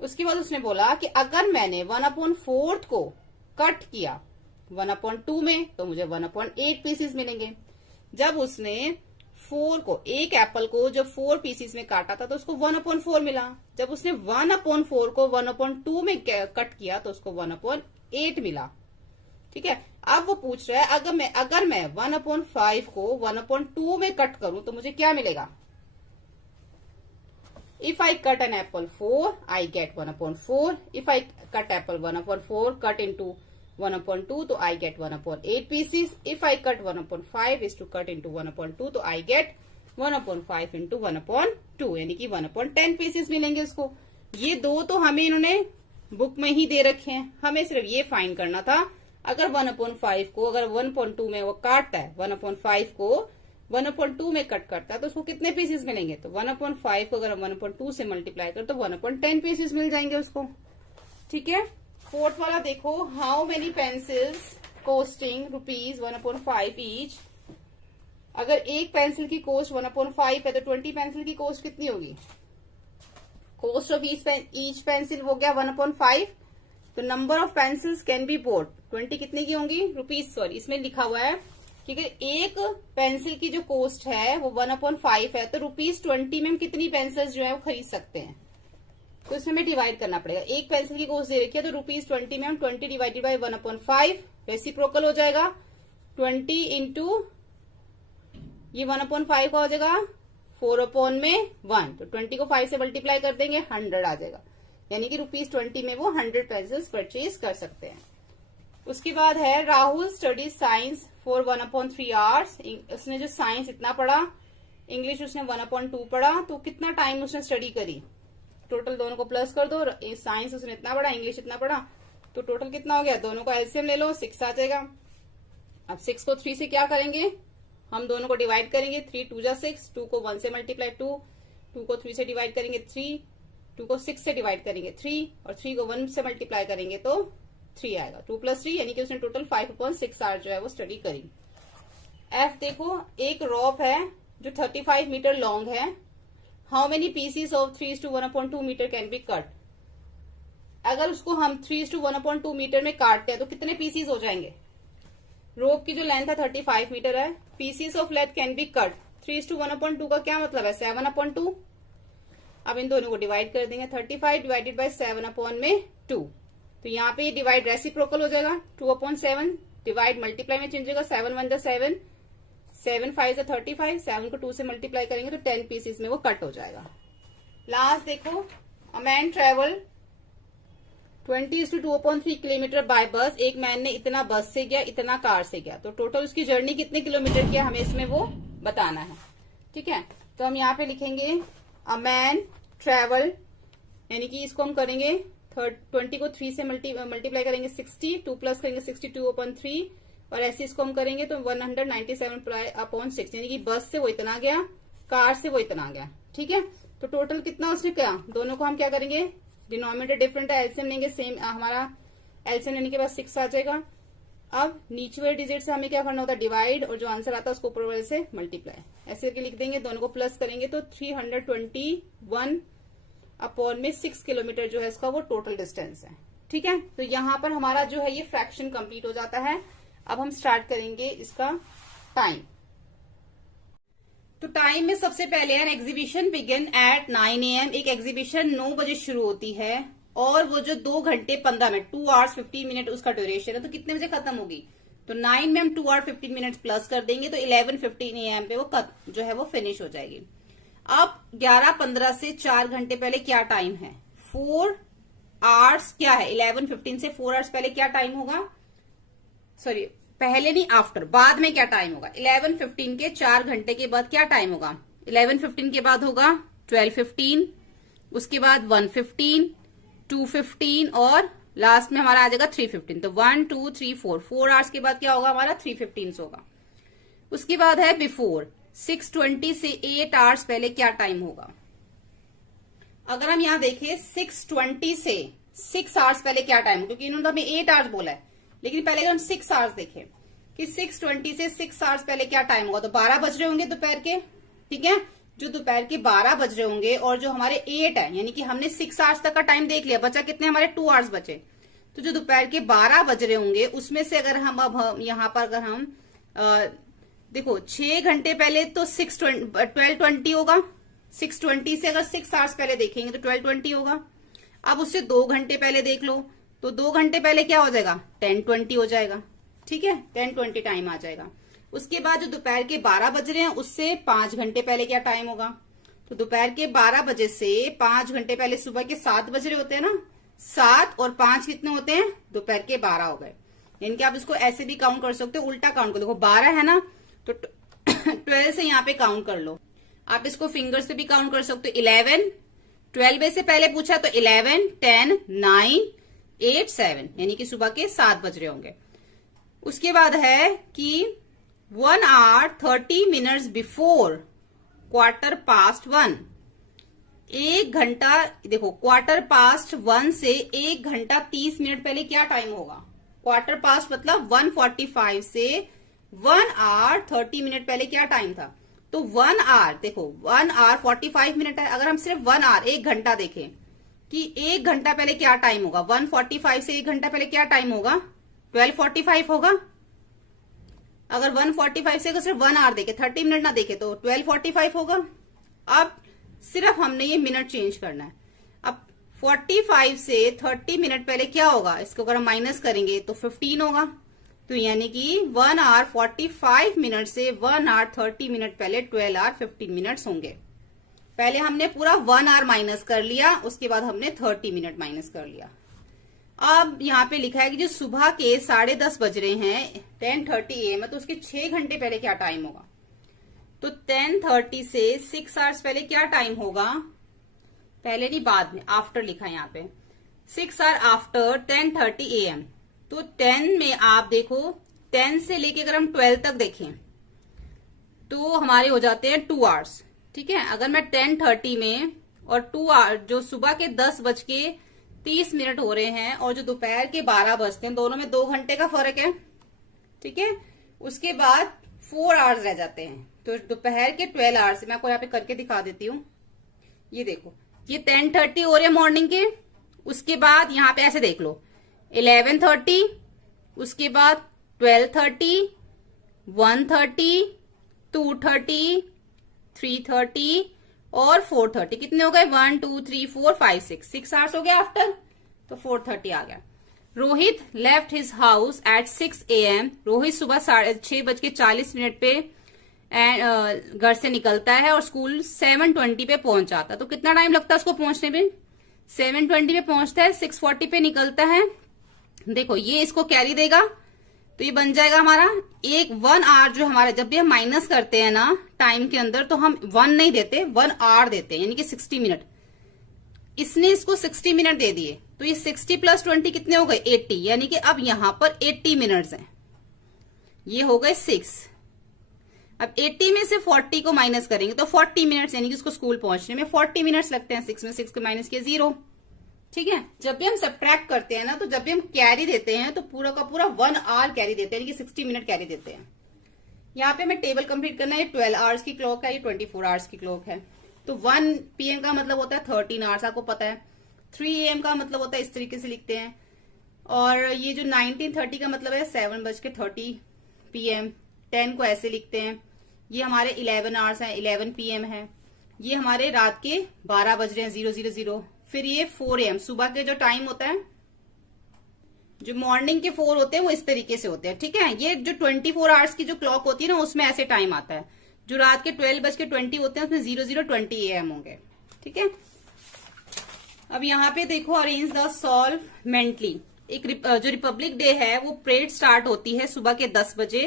उसके बाद उसने बोला कि अगर मैंने 1/4 को कट किया 1/2 में तो मुझे 1/8 पीसेस मिलेंगे। जब उसने 4 को, एक एप्पल को जब 4 पीसेस में काटा था तो उसको 1/4 मिला। जब उसने 1/4 को 1/2 में कट किया तो उसको 1/8 मिला। ठीक है, अब वो पूछ रहा है अगर मैं 1/5 को 1/2 में कट करूं तो मुझे क्या मिलेगा। If I cut an apple 4, I get 1/4. If I cut apple 1/4 cut into 1/2 तो I get 1/8 pieces. If I cut 1/5 is to cut into 1/2 तो I get 1/5 into 1/2 यानी कि 1/10 pieces मिलेंगे उसको। ये दो तो हमें इन्होंने बुक में ही दे रखे हैं, हमें सिर्फ ये फाइंड करना था। अगर 1/5 को अगर 1/2 में वो काटता है, 1/5 को 1/2 में कट करता है तो उसको कितने पीसेस मिलेंगे। तो 1/5 को अगर हम 1/2 से मल्टीप्लाई करें तो 1/10 पीसेस मिल जाएंगे उसको। ठीक है, फोर्थ वाला देखो, how many pencils costing rupees 1/5 each. अगर एक पेंसिल की कॉस्ट 1/5 है तो 20 पेंसिल की कॉस्ट कितनी होगी। कॉस्ट ऑफ ईच पेंसिल हो गया 1/5, तो number of pencils can be boat 20 कितने की होंगी रुपीज, सॉरी इसमें लिखा हुआ है क्योंकि एक पेंसिल की जो कॉस्ट है वो 1/5 है तो ₹20 में हम कितनी पेंसिल्स जो है वो खरीद सकते हैं। तो इसमें हमें डिवाइड करना पड़ेगा। एक पेंसिल की कॉस्ट दे रखी है तो ₹20 में हम 20 डिवाइडेड बाई 1/5 रेसिप्रोकल हो जाएगा। 20 इंटू ये 1/5 का हो जाएगा 4/1 तो 20 को 5 से मल्टीप्लाई कर देंगे 100 आ जाएगा, यानी कि ₹20 में वो 100 पेंसिल्स परचेज कर सकते हैं। उसके बाद है Rahul study science for 1/3 hours. उसने जो साइंस इतना पढ़ा, इंग्लिश उसने 1/2 पढ़ा, तो कितना टाइम उसने स्टडी करी। टोटल दोनों को प्लस कर दो, साइंस उसने इतना पढ़ा, इंग्लिश इतना पढ़ा, तो टोटल कितना हो गया। दोनों का एलसीएम ले लो, 6 आ जाएगा। अब 6 को 3 से क्या करेंगे, हम दोनों को डिवाइड करेंगे। 3 2 जा 6, 2 को 1 से मल्टीप्लाई 2 को 3 से डिवाइड करेंगे 3, 2 को 6 से डिवाइड करेंगे 3 और 3 को 1 से मल्टीप्लाई करेंगे तो 3 आएगा। 2 + 3 यानी कि उसने टोटल 5/6 आवर जो है वो स्टडी करी। एफ देखो, एक रॉप है जो 35 मीटर लॉन्ग है। How many pieces of 3:1/2 metre can be cut. अगर उसको हम 3:1/2 मीटर में काटते हैं तो कितने पीसीस हो जाएंगे। रोप की जो लेंथ है 35 मीटर है, pieces of length can be cut 3:1/2 का क्या मतलब है 7/2। अब इन दोनों को डिवाइड कर देंगे, 35 डिवाइडेड बाई 7/2, तो यहाँ पे डिवाइड रेसिप्रोकल हो जाएगा। 2/7 डिवाइड मल्टीप्लाई में चेंज होगा, 7 1 7, 7 5 35, 7 को 2 से मल्टीप्लाई करेंगे तो 10 पीसेस में वो कट हो जाएगा। लास्ट देखो, a man travel 20:2/3 kilometre bye बस। एक मैन ने इतना बस से गया, इतना कार से गया, तो टोटल उसकी जर्नी कितने किलोमीटर की है हमें इसमें वो बताना है। ठीक है, तो हम यहाँ पे लिखेंगे अ मैन ट्रेवल, यानी कि इसको हम करेंगे 20 को 3 से मल्टीप्लाई करेंगे 60, 2 प्लस करेंगे 62/3 और ऐसे इसको हम करेंगे तो 197/6, यानी कि बस से वो इतना गया, कार से वो इतना गया। ठीक है, तो टोटल कितना उसने क्या, दोनों को हम क्या करेंगे, डिनोमिनेटर डिफरेंट है, एलसीएम लेंगे सेम, हमारा एलसीएम लेने के बाद 6 आ जाएगा। अब नीचे वाले डिजिट से हमें क्या करना होता है, डिवाइड, और जो आंसर आता है उसको ऊपर वाले से मल्टीप्लाई, ऐसे करके लिख देंगे। दोनों को प्लस करेंगे तो 321/6 किलोमीटर जो है इसका वो टोटल डिस्टेंस है। ठीक है, तो यहाँ पर हमारा जो है ये फ्रैक्शन कंप्लीट हो जाता है। अब हम स्टार्ट करेंगे इसका टाइम। तो टाइम में सबसे पहले है एग्जीबिशन बिगिन एट 9 AM। एक एग्जीबिशन 9 बजे शुरू होती है और वो जो 2 घंटे 15 मिनट 2 hours 15 minute उसका ड्यूरेशन है, तो कितने बजे खत्म होगी। तो 9 में हम 2 hours 15 minutes प्लस कर देंगे तो 11:15 AM पे वो जो है वो फिनिश हो जाएगी। अब 11:15 से 4 घंटे पहले क्या टाइम है, 4 hours क्या है, 11:15 से 4 hours पहले क्या टाइम होगा, सॉरी पहले नहीं आफ्टर, बाद में क्या टाइम होगा। 11:15 के 4 घंटे के बाद क्या टाइम होगा, 11:15 के बाद होगा 12:15, उसके बाद 1:15, 2:15 और लास्ट में हमारा आ जाएगा 3:15। तो 1 2 3 4 आवर्स के बाद क्या होगा हमारा 3:15 होगा। उसके बाद है बिफोर, 6:20 से 8 आवर्स पहले क्या टाइम होगा। अगर हम यहां देखें 6:20 से 6 आवर्स पहले क्या टाइम हो, क्योंकि इन्होंने हमें 8 आवर्स बोला है, लेकिन पहले अगर हम 6 आवर्स देखें कि 6:20 से 6 आवर्स पहले क्या टाइम होगा, तो 12 बज रहे होंगे दोपहर के। ठीक है, जो दोपहर के 12 बज रहे होंगे और जो हमारे 8 है, यानी कि हमने 6 आवर्स तक का टाइम देख लिया, बचा कितने हमारे 2 आवर्स बचे। तो जो दोपहर के 12 बज रहे होंगे उसमें से अगर हम अब यहाँ पर अगर हम देखो 6 घंटे पहले तो 12:20 होगा, 6:20 से अगर 6 आवर्स पहले देखेंगे तो 12:20 होगा। अब उससे 2 घंटे पहले देख लो, तो 2 घंटे पहले क्या हो जाएगा, 10:20 हो जाएगा। ठीक है, 10:20 टाइम आ जाएगा। उसके बाद जो दोपहर के 12 बज रहे हैं उससे 5 घंटे पहले क्या टाइम होगा, तो दोपहर के 12 बजे से 5 घंटे पहले सुबह के 7 बज रहे होते हैं ना, 7 और 5 कितने होते हैं, दोपहर के 12 हो गए। यानी कि आप इसको ऐसे भी काउंट कर सकते हो, उल्टा काउंट कर, देखो 12 है ना, तो 12 से यहाँ पे काउंट कर लो। आप इसको फिंगर्स पे भी काउंट कर सकते हो, 11, 12 से पहले पूछा तो 11, 10, 9, 8, 7, यानी कि सुबह के 7 बज रहे होंगे। उसके बाद है कि 1 hour 30 minutes बिफोर 1:15, 1 घंटा, देखो 1:15 से 1 घंटा 30 मिनट पहले क्या टाइम होगा, 1:15 मतलब 1:45 से 1 hour 30 minute पहले क्या टाइम था, तो 1 hour, देखो 1 hour 45 minute है। अगर हम सिर्फ 1 hour 1 घंटा देखें कि 1 घंटा पहले क्या टाइम होगा, 1:45 से 1 घंटा पहले क्या टाइम होगा, 12:45 होगा। अगर 1:45 से अगर सिर्फ 1 आवर देखे, 30 मिनट ना देखे, तो 12:45 होगा। अब सिर्फ हमने ये मिनट चेंज करना है। अब 45 से 30 मिनट पहले क्या होगा, इसको अगर हम माइनस करेंगे तो 15 होगा। तो यानी कि 1 hour 45 मिनट से 1 hour 30 मिनट पहले 12 hour 15 मिनट्स होंगे। पहले हमने पूरा 1 hour माइनस कर लिया, उसके बाद हमने 30 मिनट माइनस कर लिया। अब यहाँ पे लिखा है कि जो सुबह के 10:30 बज रहे हैं, 10:30 AM है, तो उसके 6 घंटे पहले क्या टाइम होगा, तो 10:30 से 6 आवर्स पहले क्या टाइम होगा, पहले नहीं बाद में, आफ्टर लिखा है यहाँ पे, 6 hour आफ्टर 10:30 AM। तो 10 में आप देखो 10 से लेके अगर हम 12 तक देखें तो हमारे हो जाते हैं 2 आवर्स। ठीक है, अगर मैं 10:30 में और 2 आवर जो सुबह के 10:30 मिनट हो रहे हैं और जो दोपहर के 12 बजते हैं, दोनों में 2 घंटे का फर्क है। ठीक है, उसके बाद 4 आवर्स रह जाते हैं, तो दोपहर के 12 आवर्स, मैं आपको यहाँ पे करके दिखा देती हूँ। ये देखो, ये 10:30 हो रहे हैं मॉर्निंग के, उसके बाद यहाँ पे ऐसे देख लो 11:30, उसके बाद 12:30, 1:30, 2:30, 3:30 और 4:30। कितने हो गए, 1 2 3 4 5 6 आवर्स हो गया आफ्टर, तो 4:30 आ गया। Rohit left his house at 6 AM। Rohit सुबह 6:40 पे घर से निकलता है और स्कूल 7:20 पे पहुंच जाता है। तो कितना टाइम लगता है उसको पहुंचने में, 7:20 पे पहुंचता है, 6:40 पे निकलता है। देखो ये इसको कैरी देगा, तो ये बन जाएगा हमारा 1 आवर। जो हमारा जब भी हम माइनस करते हैं ना टाइम के अंदर, तो हम 1 नहीं देते, 1 आवर देते हैं, यानी कि 60 मिनट। इसने इसको 60 मिनट दे दिए, तो ये 60 + 20 कितने हो गए, 80, यानी कि अब यहां पर 80 मिनट्स हैं, ये हो गए 6। अब 80 में से 40 को माइनस करेंगे तो 40 मिनट्स, यानी कि उसको स्कूल पहुंचने में 40 मिनट्स लगते हैं। 6 में 6 को माइनस किया 0। ठीक है, जब भी हम सब्ट्रैक्ट करते हैं ना, तो जब भी हम कैरी देते हैं तो पूरा का पूरा 1 आवर कैरी देते हैं, यानी कि 60 मिनट कैरी देते हैं। यहाँ पे हमें टेबल कंप्लीट करना है। 12 आवर्स की क्लॉक है, ये 24 आवर्स की क्लॉक है। तो 1 PM का मतलब होता है 13 आवर्स, आपको पता है। 3 AM का मतलब होता है, इस तरीके से लिखते हैं। और ये जो 19:30 का मतलब है 7:30 PM। 10 को ऐसे लिखते हैं। ये हमारे 11 आवर्स हैं, 11 PM है। ये हमारे रात के 12 बज रहे हैं, 0:00। फिर ये 4 AM सुबह के जो टाइम होता है, जो मॉर्निंग के 4 होते हैं वो इस तरीके से होते हैं। ठीक है, ये जो 24 आवर्स की जो क्लॉक होती है ना, उसमें ऐसे टाइम आता है। जो रात के 12:20 होते हैं उसमें 00:20 AM होंगे। ठीक है, अब यहाँ पे देखो, अरेंज द सॉल्व मेंटली। एक जो रिपब्लिक डे है वो परेड स्टार्ट होती है सुबह के 10 बजे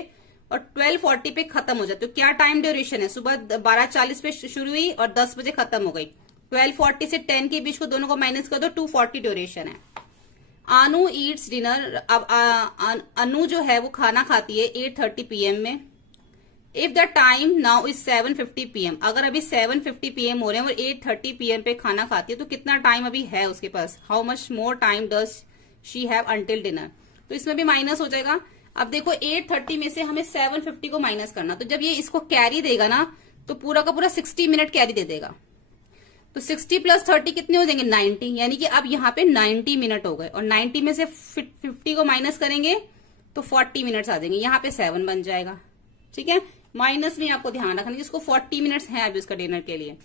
और 12:40 पे खत्म हो जाती है। तो क्या टाइम ड्यूरेशन है, सुबह 12:40 पे शुरू हुई और 10 बजे खत्म हो गई। 12:40 से 10 के बीच को दोनों को माइनस कर दो, 2:40 ड्यूरेशन है। अनु ईट्स डिनर। अब अनु जो है वो खाना खाती है 8:30 PM में। If the time now is 7:50 PM, अगर अभी 7:50 PM हो रहे हैं और 8:30 PM पे खाना खाती है तो कितना टाइम अभी है उसके पास, how much more time does she have until dinner. तो इसमें भी माइनस हो जाएगा। अब देखो 8:30 में से हमें 7:50 को माइनस करना, तो जब ये इसको कैरी देगा ना तो पूरा का पूरा 60 मिनट कैरी दे देगा। तो 60 + 30 कितने हो जाएंगे 90, यानी कि अब यहाँ पे 90 मिनट हो गए और 90 में से 50 को माइनस करेंगे तो 40 मिनट्स आ जाएंगे, यहाँ पे 7 बन जाएगा। ठीक है, माइनस में आपको ध्यान रखना जिसको 40 मिनट्स है अभी उसका डिनर के लिए।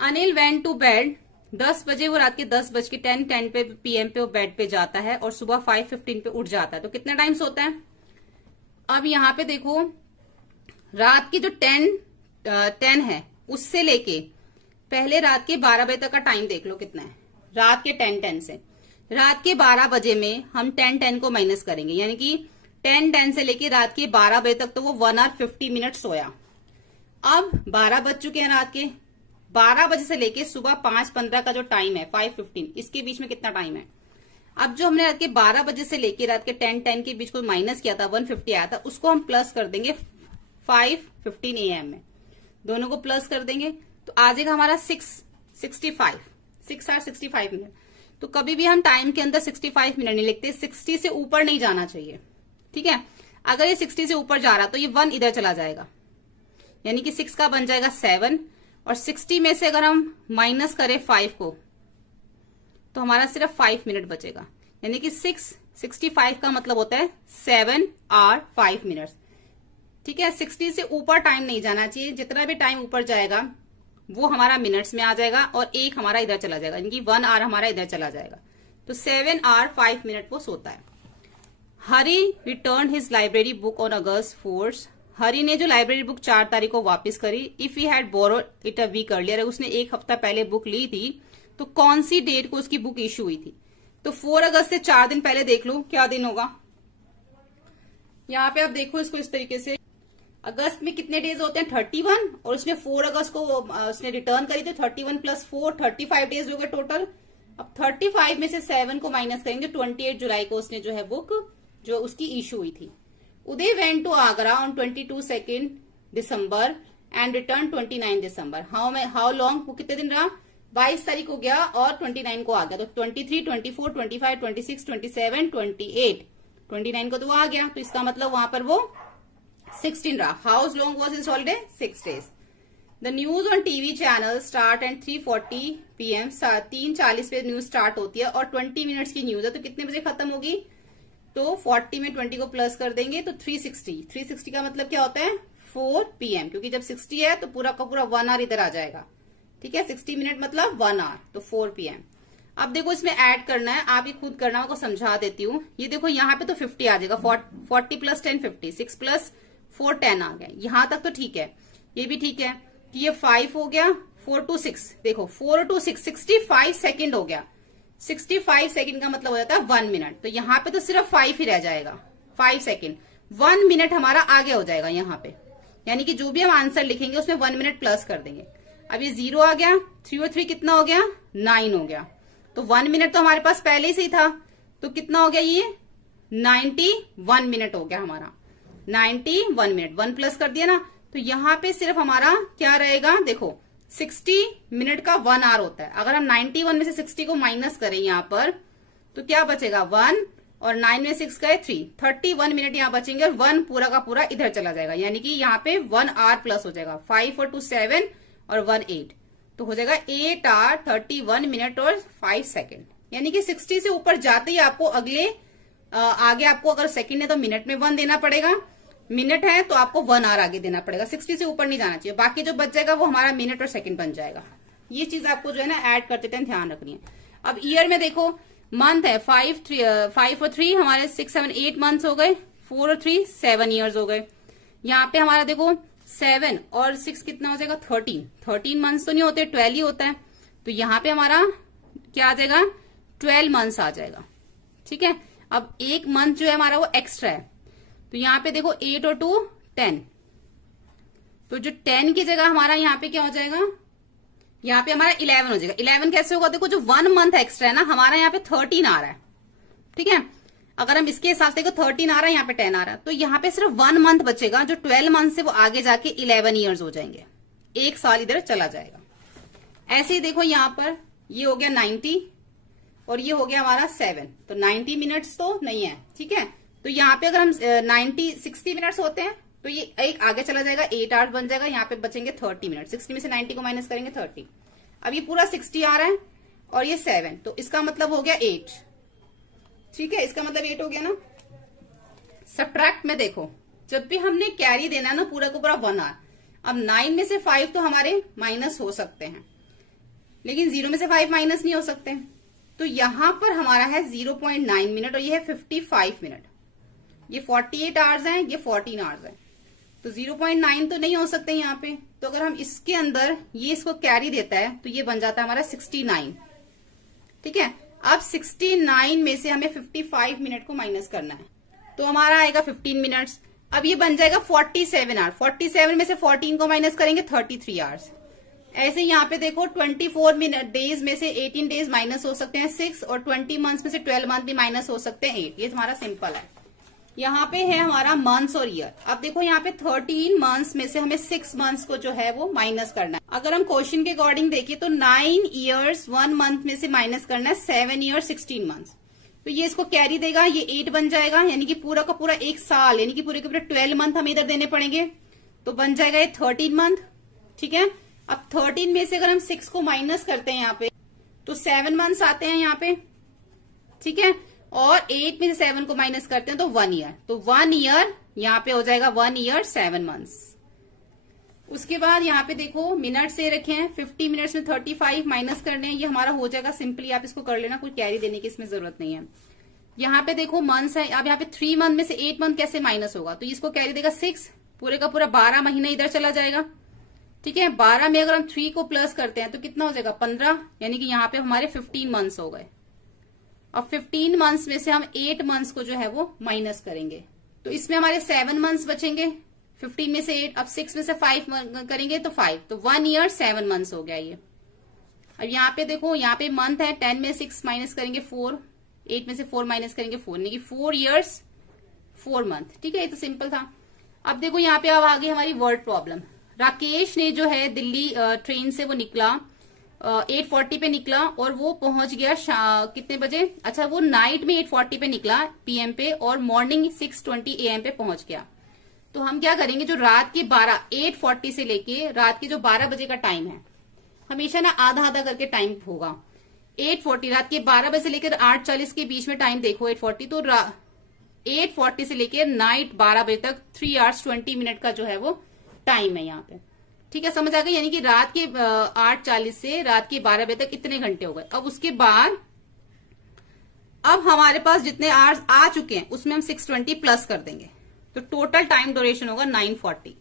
अनिल वेंट टू बेड, 10 बजे वो रात के 10:10 पे PM पे वो बेड पे जाता है और सुबह 5:15 पे उठ जाता है। तो कितना टाइम सोता है। अब यहाँ पे देखो रात की जो 10 है उससे लेके पहले रात के 12 बजे तक का टाइम देख लो कितना है। रात के 10 से रात के 12 बजे में हम 10 को माइनस करेंगे, यानी कि 10 से लेके रात के 12 बजे तक तो वो 1 आवर 50 मिनट सोया। अब 12 बज चुके हैं रात के, 12 बजे से लेके सुबह 5:15 का जो टाइम है 5:15, इसके बीच में कितना टाइम है। अब जो हमने रात के 12 बजे से लेके रात के 10 के बीच को माइनस किया था 150 आया था, उसको हम प्लस कर देंगे 5:15 AM में, दोनों को प्लस कर देंगे तो आ जाएगा हमारा 6 आवर 65 मिनट। तो कभी भी हम टाइम के अंदर 65 मिनट नहीं लिखते, 60 से ऊपर नहीं जाना चाहिए। ठीक है, अगर ये 60 से ऊपर जा रहा तो ये 1 इधर चला जाएगा, यानी कि 6 का बन जाएगा 7 और 60 में से अगर हम माइनस करें 5 को तो हमारा सिर्फ 5 मिनट बचेगा, यानी कि 65 का मतलब होता है 7 आवर 5 मिनट्स। ठीक है, 60 से ऊपर टाइम नहीं जाना चाहिए, जितना भी टाइम ऊपर जाएगा वो हमारा मिनट्स में आ जाएगा और 1 हमारा इधर चला जाएगा, यानी कि 1 आवर हमारा इधर चला जाएगा। तो 7 आवर 5 मिनट वो सोता है। Hari return his library book on August 4। Hari ने जो लाइब्रेरी बुक 4 तारीख को वापस करी। If he had borrowed it a week earlier, उसने 1 हफ्ता पहले बुक ली थी तो कौन सी डेट को उसकी बुक इश्यू हुई थी। तो 4 अगस्त से 4 दिन पहले देख लो क्या दिन होगा। यहाँ पे आप देखो इसको इस तरीके से, अगस्त में कितने डेज होते हैं 31 और उसने 4 अगस्त को उसने रिटर्न करी तो 31 + 4 35 डेज हो गए टोटल। अब 35 में से 7 को माइनस करेंगे, 28 जुलाई को उसने जो है बुक जो उसकी इशू हुई थी। Uday went to Agra on 22 December and return 29 December. How long, वो कितने दिन रहा, 22 तारीख को गया और 29 को आ गया। तो 23, 24, 25, 26, 27, 28, 29 को तो वो आ गया, तो इसका मतलब वहां पर वो 16 रहा। How long was his holiday, 6 days. The news on TV channel start at 3:40 PM, 3:40 पे न्यूज स्टार्ट होती है और 20 मिनट्स की न्यूज है, तो कितने बजे खत्म होगी। तो 40 में 20 को प्लस कर देंगे तो 360 का मतलब क्या होता है 4 PM, क्योंकि जब 60 है तो पूरा का पूरा 1 आवर इधर आ जाएगा। ठीक है, 60 मिनट मतलब 1 आवर, तो 4 PM। अब देखो इसमें ऐड करना है, आप ये खुद करना, मैं आपको समझा देती हूँ। ये देखो यहाँ पे तो 50 आ जाएगा, 40 + 10 50, 6 + 4 10 आ गया, यहां तक तो ठीक है, ये भी ठीक है कि ये 5 हो गया। 4 to 6 देखो, 4 to 6 65 सेकेंड हो गया, 65 सेकेंड का मतलब हो जाता है 1 मिनट। तो यहाँ पे तो सिर्फ 5 ही रह जाएगा, 5 सेकेंड, 1 मिनट हमारा आगे हो जाएगा यहाँ पे, यानी कि जो भी हम आंसर लिखेंगे उसमें 1 मिनट प्लस कर देंगे। अब ये 0 आ गया, 3 और 3 कितना हो गया 9 हो गया, तो 1 मिनट तो हमारे पास पहले से ही था, तो कितना हो गया ये 91 मिनट हो गया हमारा, 91 मिनट, 1 प्लस कर दिया ना, तो यहाँ पे सिर्फ हमारा क्या रहेगा, देखो 60 मिनट का 1 आवर होता है। अगर हम 91 में से 60 को माइनस करें यहाँ पर तो क्या बचेगा 1 और 9 में 6 गए 3, 31 मिनट यहाँ बचेंगे और 1 पूरा का पूरा इधर चला जाएगा, यानी कि यहाँ पे 1 आवर प्लस हो जाएगा, 5 और 2 7 और 1 8, तो हो जाएगा 8 आवर 31 मिनट और 5 सेकेंड। यानी कि 60 से ऊपर जाते ही आपको आगे आपको अगर सेकेंड है तो मिनट में 1 देना पड़ेगा, मिनट है तो आपको 1 आवर आगे देना पड़ेगा, 60 से ऊपर नहीं जाना चाहिए, बाकी जो बच जाएगा वो हमारा मिनट और सेकंड बन जाएगा। ये चीज आपको जो है ना ऐड करते टाइम ध्यान रखनी है। अब ईयर में देखो, मंथ है 5 और 3 हमारे 6 7 8 मंथ्स हो गए, 4 और 3 7 ईयर्स हो गए। यहाँ पे हमारा देखो 7 और 6 कितना हो जाएगा 13 मंथ्स तो नहीं होते, 12 ही होता है, तो यहाँ पे हमारा क्या आ जाएगा 12 मंथ्स आ जाएगा। ठीक है, अब एक मंथ जो है हमारा वो एक्स्ट्रा है, तो यहाँ पे देखो 8 और 2 10, तो जो 10 की जगह हमारा यहाँ पे क्या हो जाएगा, यहाँ पे हमारा 11 हो जाएगा। 11 कैसे होगा, देखो जो 1 मंथ एक्स्ट्रा है ना हमारा यहाँ पे 13 आ रहा है। ठीक है, अगर हम इसके हिसाब से देखो 13 आ रहा है, यहाँ पे 10 आ रहा है, तो यहाँ पे सिर्फ 1 मंथ बचेगा, जो 12 मंथ से वो आगे जाके 11 ईयर्स हो जाएंगे, 1 साल इधर चला जाएगा। ऐसे ही देखो यहाँ पर ये हो गया 90 और ये हो गया हमारा 7, तो 90 मिनट्स तो नहीं है, ठीक है। तो यहाँ पे अगर हम 60 मिनट्स होते हैं तो ये एक आगे चला जाएगा, 8 आवर्स बन जाएगा, यहाँ पे बचेंगे 30 मिनट। 60 में से 90 को माइनस करेंगे 30। अब ये पूरा 60 आ रहा है और ये 7, तो इसका मतलब हो गया 8, ठीक है, इसका मतलब 8 हो गया ना। सब्ट्रैक्ट में देखो, जब भी हमने कैरी देना है ना पूरा को पूरा 1 आवर। अब 9 में से 5 तो हमारे माइनस हो सकते हैं, लेकिन 0 में से 5 माइनस नहीं हो सकते, तो यहां पर हमारा है 0.9 मिनट और ये है 55 मिनट। ये 48 आवर्स हैं, ये 14 आवर्स है, तो 0.9 तो नहीं हो सकते यहाँ पे। तो अगर हम इसके अंदर ये इसको कैरी देता है तो ये बन जाता है हमारा 69, ठीक है। अब 69 में से हमें 55 मिनट को माइनस करना है, तो हमारा आएगा 15 मिनट्स। अब ये बन जाएगा 47 आवर्स। 47 में से 14 को माइनस करेंगे 33 आवर्स। ऐसे यहाँ पे देखो 24 डेज में से 18 डेज माइनस हो सकते हैं 6, और 20 मंथ्स में से 12 मंथ भी माइनस हो सकते हैं 8। ये तुम्हारा सिंपल है। यहाँ पे है हमारा मंथ्स और ईयर। अब देखो यहाँ पे 13 मंथ्स में से हमें 6 मंथ्स को जो है वो माइनस करना है। अगर हम क्वेश्चन के अकॉर्डिंग देखिए तो 9 ईयर्स 1 मंथ में से माइनस करना है 7 ईयर्स 16 मंथ्स, तो ये इसको कैरी देगा, ये 8 बन जाएगा, यानी कि पूरा का पूरा 1 साल, यानी कि पूरे के पूरे 12 मंथ हमें इधर देने पड़ेंगे, तो बन जाएगा ये 13 मंथ, ठीक है। अब 13 में से अगर हम 6 को माइनस करते हैं यहाँ पे तो 7 मंथ्स आते हैं यहाँ पे, ठीक है, और 8 में से 7 को माइनस करते हैं तो 1 ईयर, तो 1 ईयर यहाँ पे हो जाएगा 1 ईयर 7 मंथ्स। उसके बाद यहाँ पे देखो मिनट से रखे हैं, 50 मिनट्स में 35 माइनस करने हैं, ये हमारा हो जाएगा सिंपली, आप इसको कर लेना, कोई कैरी देने की इसमें जरूरत नहीं है। यहाँ पे देखो मंथ्स है, अब यहाँ पे 3 मंथ में से 8 मंथ कैसे माइनस होगा, तो इसको कैरी देगा 6, पूरे का पूरा 12 महीना इधर चला जाएगा, ठीक है। 12 में अगर हम 3 को प्लस करते हैं तो कितना हो जाएगा 15, यानी कि यहाँ पे हमारे 15 मंथ्स हो गए। अब 15 मंथ्स में से हम 8 मंथ्स को जो है वो माइनस करेंगे, तो इसमें हमारे 7 मंथ्स बचेंगे। 15 में से 8, अब 6 में से 5 करेंगे तो 5, तो 1 ईयर 7 मंथ्स हो गया ये। अब यहाँ पे देखो, यहाँ पे मंथ है, 10 में 6 माइनस करेंगे 4, 8 में से 4 माइनस करेंगे 4, यानी कि 4 ईयर्स 4 मंथ, ठीक है। ये तो सिंपल था। अब देखो यहाँ पे अब आगे हमारी वर्ड प्रॉब्लम। राकेश ने जो है दिल्ली ट्रेन से वो निकला 8:40 पे निकला और वो पहुंच गया कितने बजे, अच्छा वो नाइट में 8:40 पे निकला PM पे और मॉर्निंग 6:20 AM पे पहुंच गया। तो हम क्या करेंगे, जो रात के 8:40 से लेके रात के जो 12 बजे का टाइम है, हमेशा ना आधा आधा करके टाइम होगा। 8:40 रात के 12 बजे से लेकर 8:40 के बीच में टाइम देखो 8:40, तो 8:40 से लेकर नाइट 12 बजे तक 3 आवर्स 20 मिनट का जो है वो टाइम है यहाँ पे, ठीक है, समझ आ गई। यानी कि रात के 8:40 से रात के 12 बजे तक इतने घंटे हो गए। अब उसके बाद अब हमारे पास जितने आवर्स आ चुके हैं उसमें हम 620 प्लस कर देंगे, तो टोटल टाइम ड्यूरेशन होगा 940।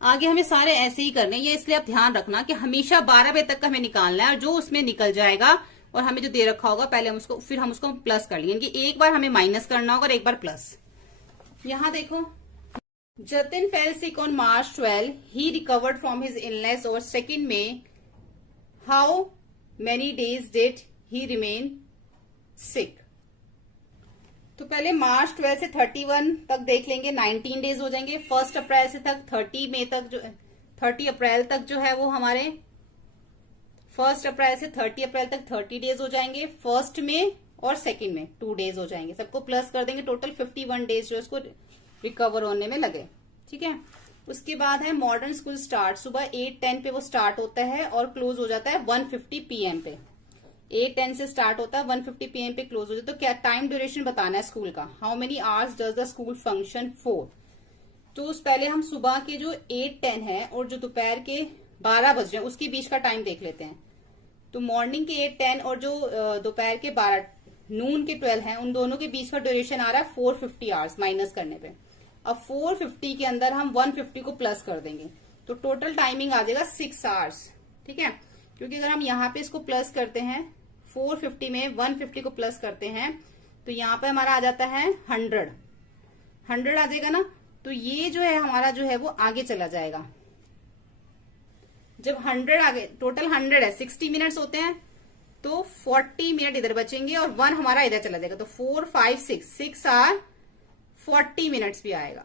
आगे हमें सारे ऐसे ही करने, ये इसलिए आप ध्यान रखना कि हमेशा 12 बजे तक का हमें निकालना है, और जो उसमें निकल जाएगा और हमें जो दे रखा होगा पहले हम उसको फिर हम उसको प्लस कर लेंगे, कि एक बार हमें माइनस करना होगा और एक बार प्लस। यहां देखो, Jatin fell sick on March 12. He recovered from his illness on 2nd May. How many days did he remain sick? तो पहले मार्च 12 से 31 तक देख लेंगे, 19 डेज हो जाएंगे। 1 अप्रैल से तक 30 मई तक जो 30 अप्रैल तक जो है वो हमारे 1 अप्रैल से 30 अप्रैल तक 30 डेज हो जाएंगे। 1 में और 2nd में 2 डेज हो जाएंगे, सबको प्लस कर देंगे, टोटल 51 डेज जो इसको रिकवर होने में लगे, ठीक है। उसके बाद है मॉडर्न स्कूल स्टार्ट, सुबह 8:10 पे वो स्टार्ट होता है और क्लोज हो जाता है 1:50 PM पे। 8:10 से स्टार्ट होता है 1:50 PM पे क्लोज हो जाता है। तो क्या टाइम ड्यूरेशन बताना है स्कूल का, how many hours does the school function for. तो उस पहले हम सुबह के जो 8:10 है और जो दोपहर के 12 बज रहे हैं उसके बीच का टाइम देख लेते हैं। तो मॉर्निंग के 8:10 और जो दोपहर के 12 नून के 12 है, उन दोनों के बीच का ड्यूरेशन आ रहा है 450 आवर्स माइनस करने पे। अब 450 के अंदर हम 150 को प्लस कर देंगे, तो टोटल टाइमिंग आ जाएगा 6 आवर्स, ठीक है। क्योंकि अगर हम यहाँ पे इसको प्लस करते हैं 450 में 150 को प्लस करते हैं तो यहाँ पे हमारा आ जाता है 100 आ जाएगा ना। तो ये जो है हमारा जो है वो आगे चला जाएगा। जब 100 आगे, टोटल 100 है, 60 मिनट्स होते हैं, तो 40 मिनट इधर बचेंगे और 1 हमारा इधर चला जाएगा, तो 4 5 6 आर 40 मिनट्स भी आएगा।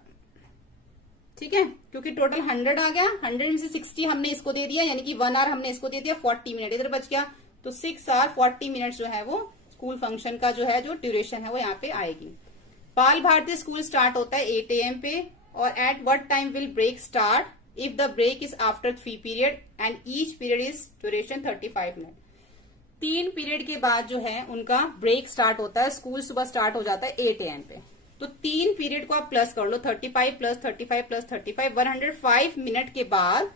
ठीक है, क्योंकि टोटल 100 आ गया, 100 में से 60 हमने इसको दे दिया, यानी कि 1 आवर हमने इसको दे दिया, 40 मिनट इधर बच गया, तो 6 आवर 40 मिनट जो है वो स्कूल फंक्शन का जो है जो ड्यूरेशन है वो यहाँ पे आएगी। बाल भारती स्कूल स्टार्ट होता है 8 AM पे, और at what time will break start if the break is after 3 period and each period is duration 35 minute. 3 period के बाद जो है उनका ब्रेक स्टार्ट होता है, स्कूल सुबह स्टार्ट हो जाता है 8 AM पे, तो 3 पीरियड को आप प्लस कर लो, 35 प्लस 35 प्लस 35, 105 मिनट के बाद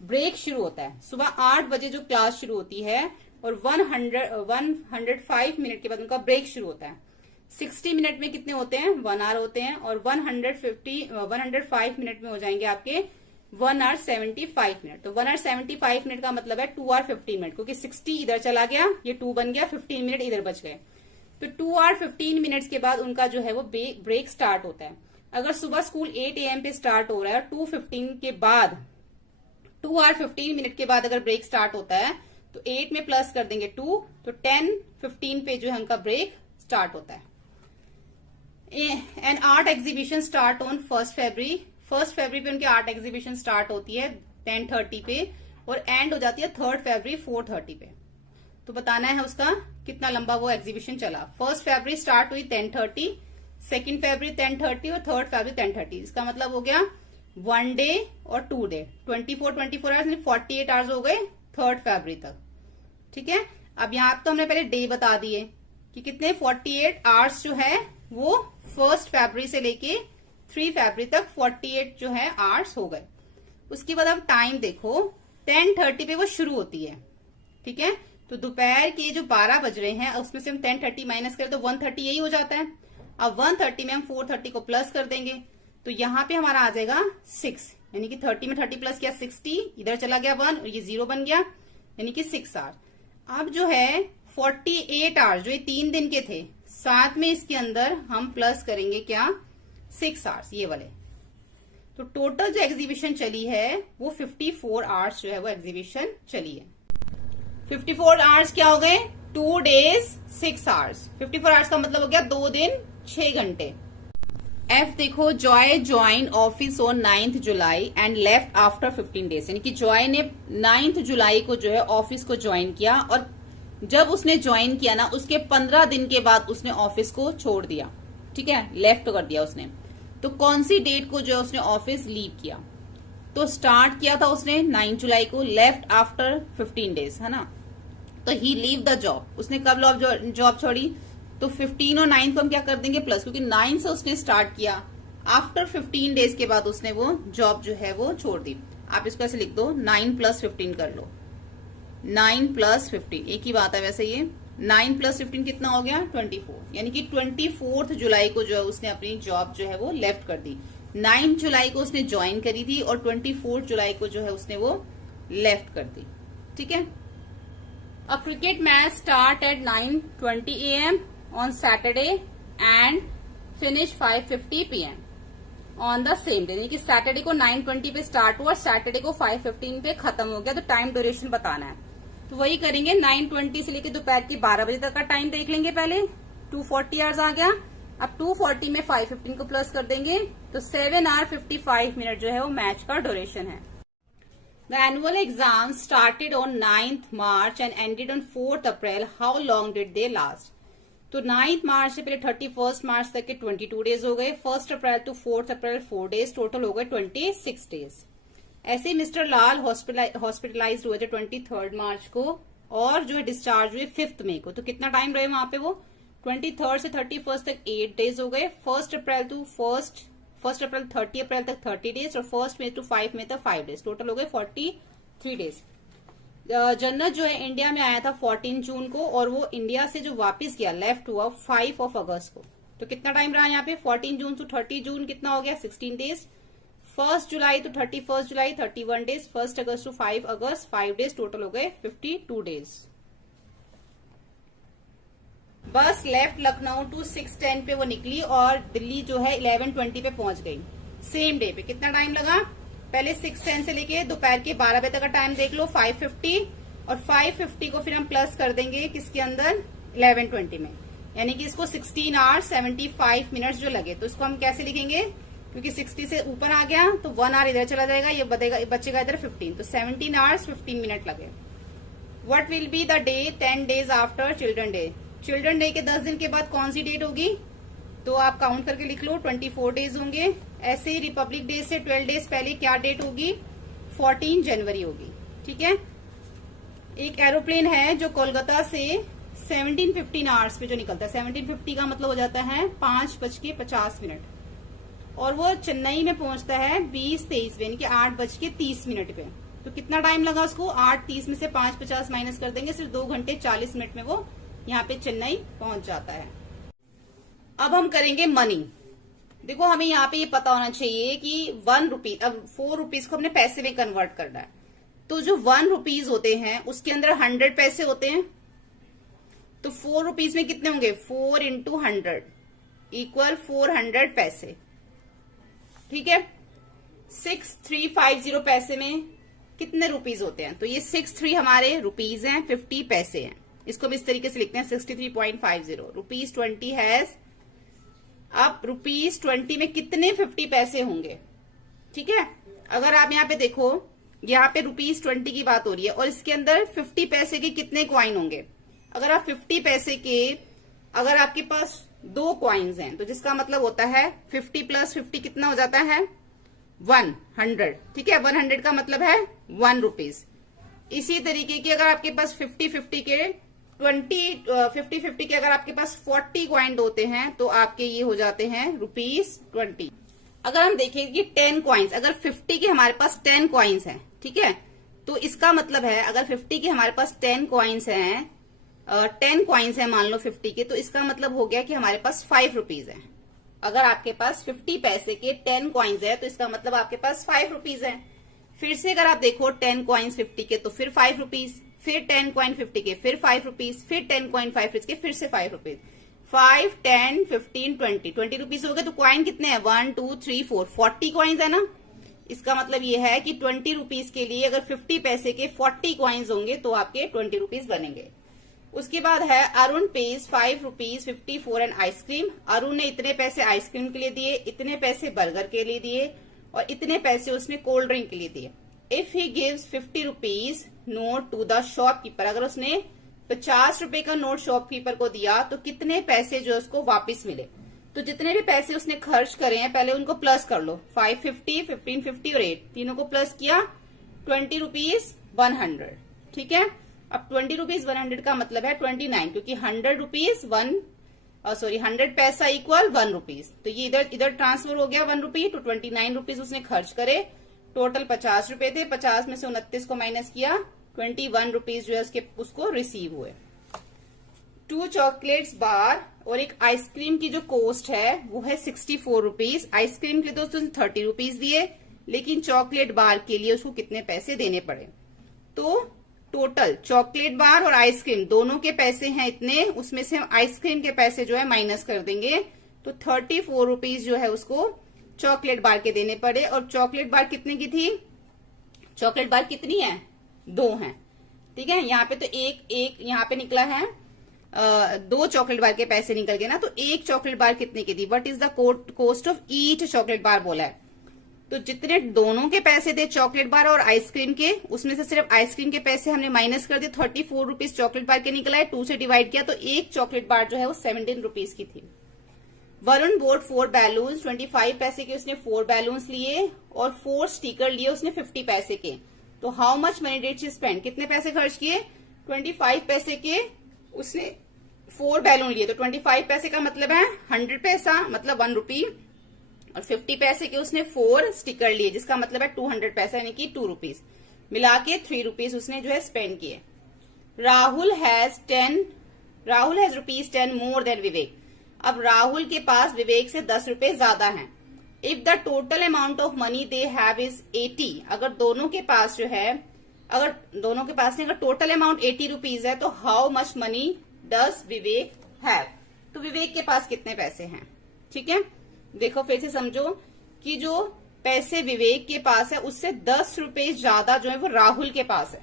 ब्रेक शुरू होता है। सुबह 8 बजे जो क्लास शुरू होती है और 105 मिनट के बाद उनका ब्रेक शुरू होता है। 60 मिनट में कितने होते हैं, 1 आवर होते हैं, और 105 मिनट में हो जाएंगे आपके 1 आवर 75 मिनट। तो 1 आवर 75 मिनट का मतलब है 2 आवर 15 मिनट, क्योंकि 60 इधर चला गया, ये 2 बन गया, 15 मिनट इधर बच गए, तो 2 आवर 15 मिनट्स के बाद उनका जो है वो ब्रेक स्टार्ट होता है। अगर सुबह स्कूल 8 AM पे स्टार्ट हो रहा है, 2:15 के बाद 2 आवर 15 मिनट के बाद अगर ब्रेक स्टार्ट होता है तो 8 में प्लस कर देंगे 2, तो 10:15 पे जो है उनका ब्रेक स्टार्ट होता है। An art exhibition start on 1 फरवरी। 1 फरवरी पे उनकी आर्ट एग्जीबिशन स्टार्ट होती है 10:30 पे और एंड हो जाती है 3 फरवरी 4:30 पे। तो बताना है उसका कितना लंबा वो एग्जीबिशन चला। 1 फरवरी स्टार्ट हुई 10:30, 2 फरवरी 10:30 और 3 फरवरी 10:30। इसका मतलब हो गया 1 डे और 2 डे, 24 आवर्स, 48 आवर्स हो गए 3 फरवरी तक। ठीक है, अब यहाँ तो हमने पहले डे बता दिए कि कितने 48 आवर्स जो है वो 1 फरवरी से लेके 3 फरवरी तक 48 जो है आवर्स हो गए। उसके बाद अब टाइम देखो, 10:30 पे वो शुरू होती है। ठीक है, तो दोपहर के जो 12 बज रहे हैं उसमें से हम 10:30 माइनस करें तो 1:30 यही हो जाता है। अब 1:30 में हम 4:30 को प्लस कर देंगे, तो यहाँ पे हमारा आ जाएगा 6, यानी कि 30 में 30 प्लस किया 60, इधर चला गया 1 और ये 0 बन गया, यानी कि 6 आवर। अब जो है 48 आवर्स जो ये 3 दिन के थे, साथ में इसके अंदर हम प्लस करेंगे क्या 6 आवर्स ये वाले, तो टोटल जो एग्जीबिशन चली है वो 54 आवर्स जो है वो एग्जीबिशन चली है। 54 आवर्स क्या हो गए, 2 डेज 6 आवर्स। 54 आवर्स का मतलब हो गया 2 दिन 6 घंटे। एफ देखो, Joy join office on 9 July and left after 15 days, यानी कि जॉय ने 9 जुलाई को जो है ऑफिस को ज्वाइन किया और जब उसने ज्वाइन किया ना उसके 15 दिन के बाद उसने ऑफिस को छोड़ दिया। ठीक है, लेफ्ट कर दिया उसने। तो कौन सी डेट को जो उसने ऑफिस लीव किया, तो स्टार्ट किया था उसने 9 जुलाई को, लेफ्ट आफ्टर 15 डेज, है ना, तो ही लीव द जॉब। उसने कब जॉब छोड़ी, तो 15 और 9 को हम क्या कर देंगे प्लस, क्योंकि 9 से उसने स्टार्ट किया, आफ्टर 15 डेज के बाद उसने वो जॉब जो है वो छोड़ दी। आप इसको ऐसे लिख दो, 9 + 15 कर लो, 9 + 15 एक ही बात है वैसे ये। 9 + 15 कितना हो गया 24, यानी कि 24 जुलाई को जो है उसने अपनी जॉब जो है वो लेफ्ट कर दी। 9 जुलाई को उसने ज्वाइन करी थी और 24 जुलाई को जो है उसने वो लेफ्ट कर दी। ठीक है, a cricket match start at 9:20 AM on Saturday and finish 5:50 PM on the same day, यानी कि सैटरडे को 9:20 पे स्टार्ट हुआ, सैटरडे को 5:15 पे खत्म हो गया। तो टाइम ड्यूरेशन बताना है, तो वही करेंगे 9:20 से लेके दोपहर के 12 बजे तक का टाइम देख लेंगे पहले। 240 आवर्स आ गया, अब 240 में 5:15 को प्लस कर देंगे, तो 7 आवर 55 मिनट जो है वो मैच का ड्यूरेशन है। The annual exams started on 9th March and ended on 4th April. How long did they last? तो 9th मार्च से पहले 31st मार्च तक के 22 डेज हो गए, 1st April to 4th April 4 days, total हो गए 26 डेज। ऐसे ही मिस्टर लाल हॉस्पिटलाइज्ड हुए थे 23rd मार्च को और जो है डिस्चार्ज हुए 5th मई को। तो कितना टाइम रहे वहां पे वो, 23rd से 31st तक 8 डेज हो गए, 1st अप्रैल टू 1st अप्रैल 30 अप्रैल तक 30 डेज और 1st मई टू 5 मई तक 5 डेज, टोटल हो गए 43 डेज। जन्नत जो है इंडिया में आया था 14 जून को और वो इंडिया से जो वापस गया लेफ्ट हुआ 5 अगस्त को। तो कितना टाइम रहा यहाँ पे, 14 जून टू 30 जून कितना हो गया 16 days, 1 July to 31 July 31 days, 1 August to 5 August 5 days, total हो गए 52 डेज। बस लेफ्ट लखनऊ टू 6:10 पे वो निकली और दिल्ली जो है 11:20 पे पहुंच गई। सेम डे पे कितना टाइम लगा, पहले 6:10 से लेके दोपहर के 12 बजे तक का टाइम देख लो, 5:50 और 550 को फिर हम प्लस कर देंगे किसके अंदर, 1120 में, यानी कि इसको 16 आवर्स 75 मिनट्स जो लगे। तो इसको हम कैसे लिखेंगे, क्योंकि 60 से ऊपर आ गया तो 1 आवर इधर चला जाएगा, ये बचेगा इधर 15, तो 17 आवर्स 15 मिनट लगे। What will be the day 10 days after children day. Children day के 10 दिन के बाद कौन सी डेट होगी, तो आप काउंट करके लिख लो, 24 डेज होंगे। ऐसे ही रिपब्लिक डे से 12 डेज पहले क्या डेट होगी, 14 जनवरी होगी। ठीक है, एक एरोप्लेन है जो कोलकाता से 17:15 आवर्स पे जो निकलता है, 17:50 का मतलब हो जाता है 5:50 और वो चेन्नई में पहुंचता है 20:23 यानी कि 8:30 पे। तो कितना टाइम लगा उसको, 8:30 में से 5:50 माइनस कर देंगे, सिर्फ 2 घंटे 40 मिनट में वो यहाँ पे चेन्नई पहुंच जाता है। अब हम करेंगे मनी। देखो हमें यहाँ पे ये पता होना चाहिए कि 1 रुपी, अब 4 रुपीज को हमने पैसे में कन्वर्ट करना है। तो जो 1 रुपीज होते हैं उसके अंदर 100 पैसे होते हैं, तो 4 रुपीज में कितने होंगे, 4 इंटू 100 इक्वल 400 पैसे। ठीक है, 6350 पैसे में कितने रुपीज होते हैं, तो ये 63 हमारे रुपीज हैं, 50 पैसे हैं। इसको हम इस तरीके से लिखते हैं 63.50 रुपीज 20 हैज। अब रुपीज 20 में कितने 50 पैसे होंगे। ठीक है, अगर आप यहाँ पे देखो, यहाँ पे रुपीज 20 की बात हो रही है और इसके अंदर 50 पैसे के कितने कॉइन होंगे। अगर आप 50 पैसे के, अगर आपके पास 2 कॉइन्स हैं तो जिसका मतलब होता है 50 प्लस 50 कितना हो जाता है, 100। ठीक है, 100 का मतलब है 1 रुपीज। इसी तरीके की अगर आपके पास 50-50 के 50-50 के अगर आपके पास 40 कॉइन होते हैं तो आपके ये हो जाते हैं रुपीज 20। अगर हम देखें कि 10 कॉइन्स, अगर 50 के हमारे पास 10 कॉइन्स हैं, ठीक है, तो इसका मतलब है अगर 50 के हमारे पास 10 कॉइन्स हैं, 10 कॉइन्स हैं मान लो 50 के, तो इसका मतलब हो गया कि हमारे पास 5 रुपीज है। अगर आपके पास 50 पैसे के 10 कॉइन्स है तो इसका मतलब आपके पास 5 रुपीज है। फिर से अगर आप देखो 10 कॉइन्स 50 के तो फिर 5 रुपीज, फिर 10 कॉइन 50 के फिर 5 रुपीज, फिर 10 कॉइन 5 रुपीज के फिर से 5 रुपीज, 5, 10, 15, 20 रुपीज हो गए। तो कॉइन कितने हैं, 1, 2, 3, 4, 40 कॉइन्स है ना। इसका मतलब ये है कि 20 रुपीज के लिए अगर 50 पैसे के 40 कॉइन्स होंगे तो आपके 20 रुपीज बनेंगे। उसके बाद है Arun page 5 rupees 54 and ice cream. Arun ने इतने पैसे आइसक्रीम के लिए दिए, इतने पैसे बर्गर के लिए दिए और इतने पैसे उसने कोल्ड ड्रिंक के लिए दिए। If he gives 50 rupees note to the shopkeeper, अगर उसने 50 रुपए का नोट शॉपकीपर को दिया तो कितने पैसे जो उसको वापस मिले। तो जितने भी पैसे उसने खर्च करे हैं पहले उनको प्लस कर लो, 550, 1550 और 8 तीनों को प्लस किया, 20 रुपीज 100। ठीक है, अब 20 रुपीज 100 का मतलब है 29, क्योंकि 100 रुपीज 100 पैसा इक्वल 1 रुपीज। तो ये इधर ट्रांसफर हो गया 1 रुपी, तो 29 रुपीज उसने खर्च करे। टोटल 50 रुपए थे, 50 में से 29 को माइनस किया, 21 रुपीज जो है उसको रिसीव हुए। 2 चॉकलेट्स बार और एक आइसक्रीम की जो कॉस्ट है वो है 64 रुपीज। आइसक्रीम के लिए दोस्तों 30 रुपीज दिए, लेकिन चॉकलेट बार के लिए उसको कितने पैसे देने पड़े। तो टोटल चॉकलेट बार और आइसक्रीम दोनों के पैसे हैं इतने, उसमें से हम आइसक्रीम के पैसे जो है माइनस कर देंगे, तो 34 रुपीज जो है उसको चॉकलेट बार के देने पड़े। और चॉकलेट बार कितने की थी, चॉकलेट बार कितनी है, 2 हैं। ठीक है, यहाँ पे तो एक यहाँ पे निकला है 2 चॉकलेट बार के पैसे निकल गए ना, तो एक चॉकलेट बार कितने की थी, what is the cost of each chocolate bar बोला है। तो जितने दोनों के पैसे थे चॉकलेट बार और आइसक्रीम के, उसमें से सिर्फ आइसक्रीम के पैसे हमने माइनस कर दिए, 34 रुपीज चॉकलेट बार के निकला है, 2 से डिवाइड किया तो एक चॉकलेट बार जो है वो 17 रुपीज की थी। वरुण बोर्ड 4 बैलून्स, 25 पैसे के उसने 4 बैलून्स लिए और 4 स्टिकर लिए उसने 50 पैसे के। तो how much money did she spend, कितने पैसे खर्च किए, 25 पैसे के उसने 4 बैलून लिए, तो 25 पैसे का मतलब है 100 पैसा मतलब 1 रुपी, और 50 पैसे के उसने 4 स्टिकर लिए जिसका मतलब है 200 पैसा यानी कि 2 रुपीज, मिला के 3 रुपीज उसने जो है स्पेंड किए। राहुल हैज ₹10 मोर देन विवेक। अब राहुल के पास विवेक से 10 रुपए ज्यादा हैं। If the total amount of money they have is 80, अगर दोनों के पास जो है, अगर दोनों के पास अगर टोटल अमाउंट 80 रुपीज है तो how much money does Vivek have, तो विवेक के पास कितने पैसे हैं। ठीक है, देखो फिर से समझो कि जो पैसे विवेक के पास है उससे 10 रुपए ज्यादा जो है वो राहुल के पास है।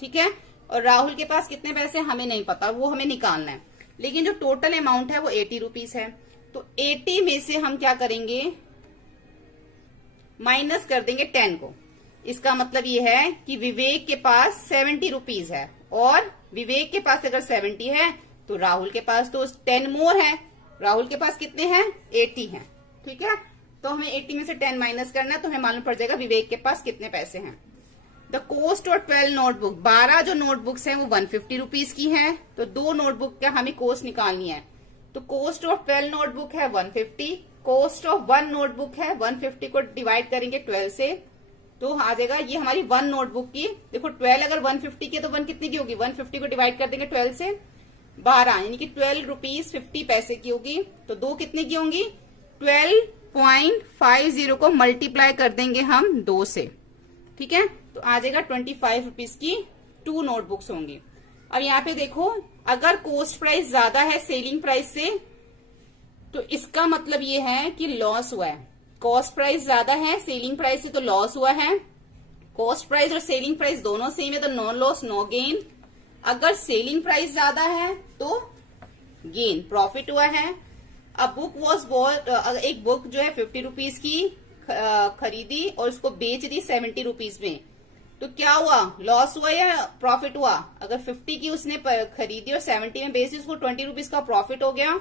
ठीक है, और राहुल के पास कितने पैसे हमें नहीं पता, वो हमें निकालना है। लेकिन जो टोटल अमाउंट है वो 80 रुपीज है। तो 80 में से हम क्या करेंगे, माइनस कर देंगे 10 को। इसका मतलब ये है कि विवेक के पास 70 रुपीज है, और विवेक के पास अगर 70 है तो राहुल के पास तो 10 मोर है। राहुल के पास कितने हैं, 80 हैं। ठीक है, तो हमें 80 में से 10 माइनस करना है, तो हमें मालूम पड़ जाएगा विवेक के पास कितने पैसे हैं। द कोस्ट और 12 नोटबुक, 12 जो नोटबुक्स हैं वो 150 रुपीज की हैं। तो 2 नोटबुक का हमें कोस्ट निकालनी है। तो कोस्ट ऑफ 12 नोटबुक है 150, कोस्ट ऑफ 1 नोटबुक है 150 को डिवाइड करेंगे 12 से, तो आ जाएगा ये हमारी 1 नोटबुक की। देखो 12 अगर 150 की तो 1 कितनी की होगी, 150 को डिवाइड कर देंगे 12 से, 12 यानी कि 12 रुपीज 50 पैसे की होगी। तो 2 कितने की होंगी, 12.50 को मल्टीप्लाई कर देंगे हम 2 से। ठीक है, तो आ जाएगा 25 रुपीज की 2 नोटबुक्स होंगी। अब यहाँ पे देखो, अगर कॉस्ट प्राइस ज्यादा है सेलिंग प्राइस से, तो इसका मतलब ये है कि लॉस हुआ है। कॉस्ट प्राइस ज्यादा है सेलिंग प्राइस से तो लॉस हुआ है। कॉस्ट प्राइस और सेलिंग प्राइस दोनों सेम है तो नो लॉस नो गेन। अगर सेलिंग प्राइस ज्यादा है तो गेन, प्रॉफिट हुआ है। अब बुक वॉज बॉट, एक बुक जो है 50 रुपीज की खरीदी और उसको बेच दी 70 रुपीज में, तो क्या हुआ, लॉस हुआ या प्रॉफिट हुआ। अगर 50 की उसने खरीदी और 70 में बेच दी, उसको 20 रुपीज का प्रॉफिट हो गया।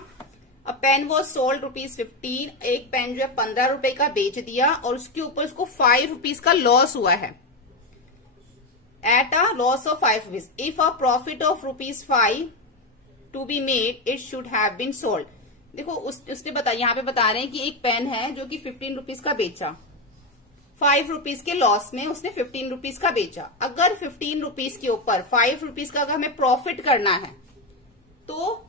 अब पेन वॉज सोल्ड ₹15, एक पेन जो है 15 रुपए का बेच दिया और उसके ऊपर उसको 5 रुपीज का लॉस हुआ है, at a loss of 5 rupees. If a profit of ₹5 to be made, it should have been sold. देखो उसने बताया, यहाँ पे बता रहे हैं कि एक पेन है जो कि 15 रुपीज का बेचा, 5 रुपीज के लॉस में उसने 15 रुपीज का बेचा। अगर 15 रुपीज के ऊपर 5 रुपीज का अगर हमें प्रॉफिट करना है तो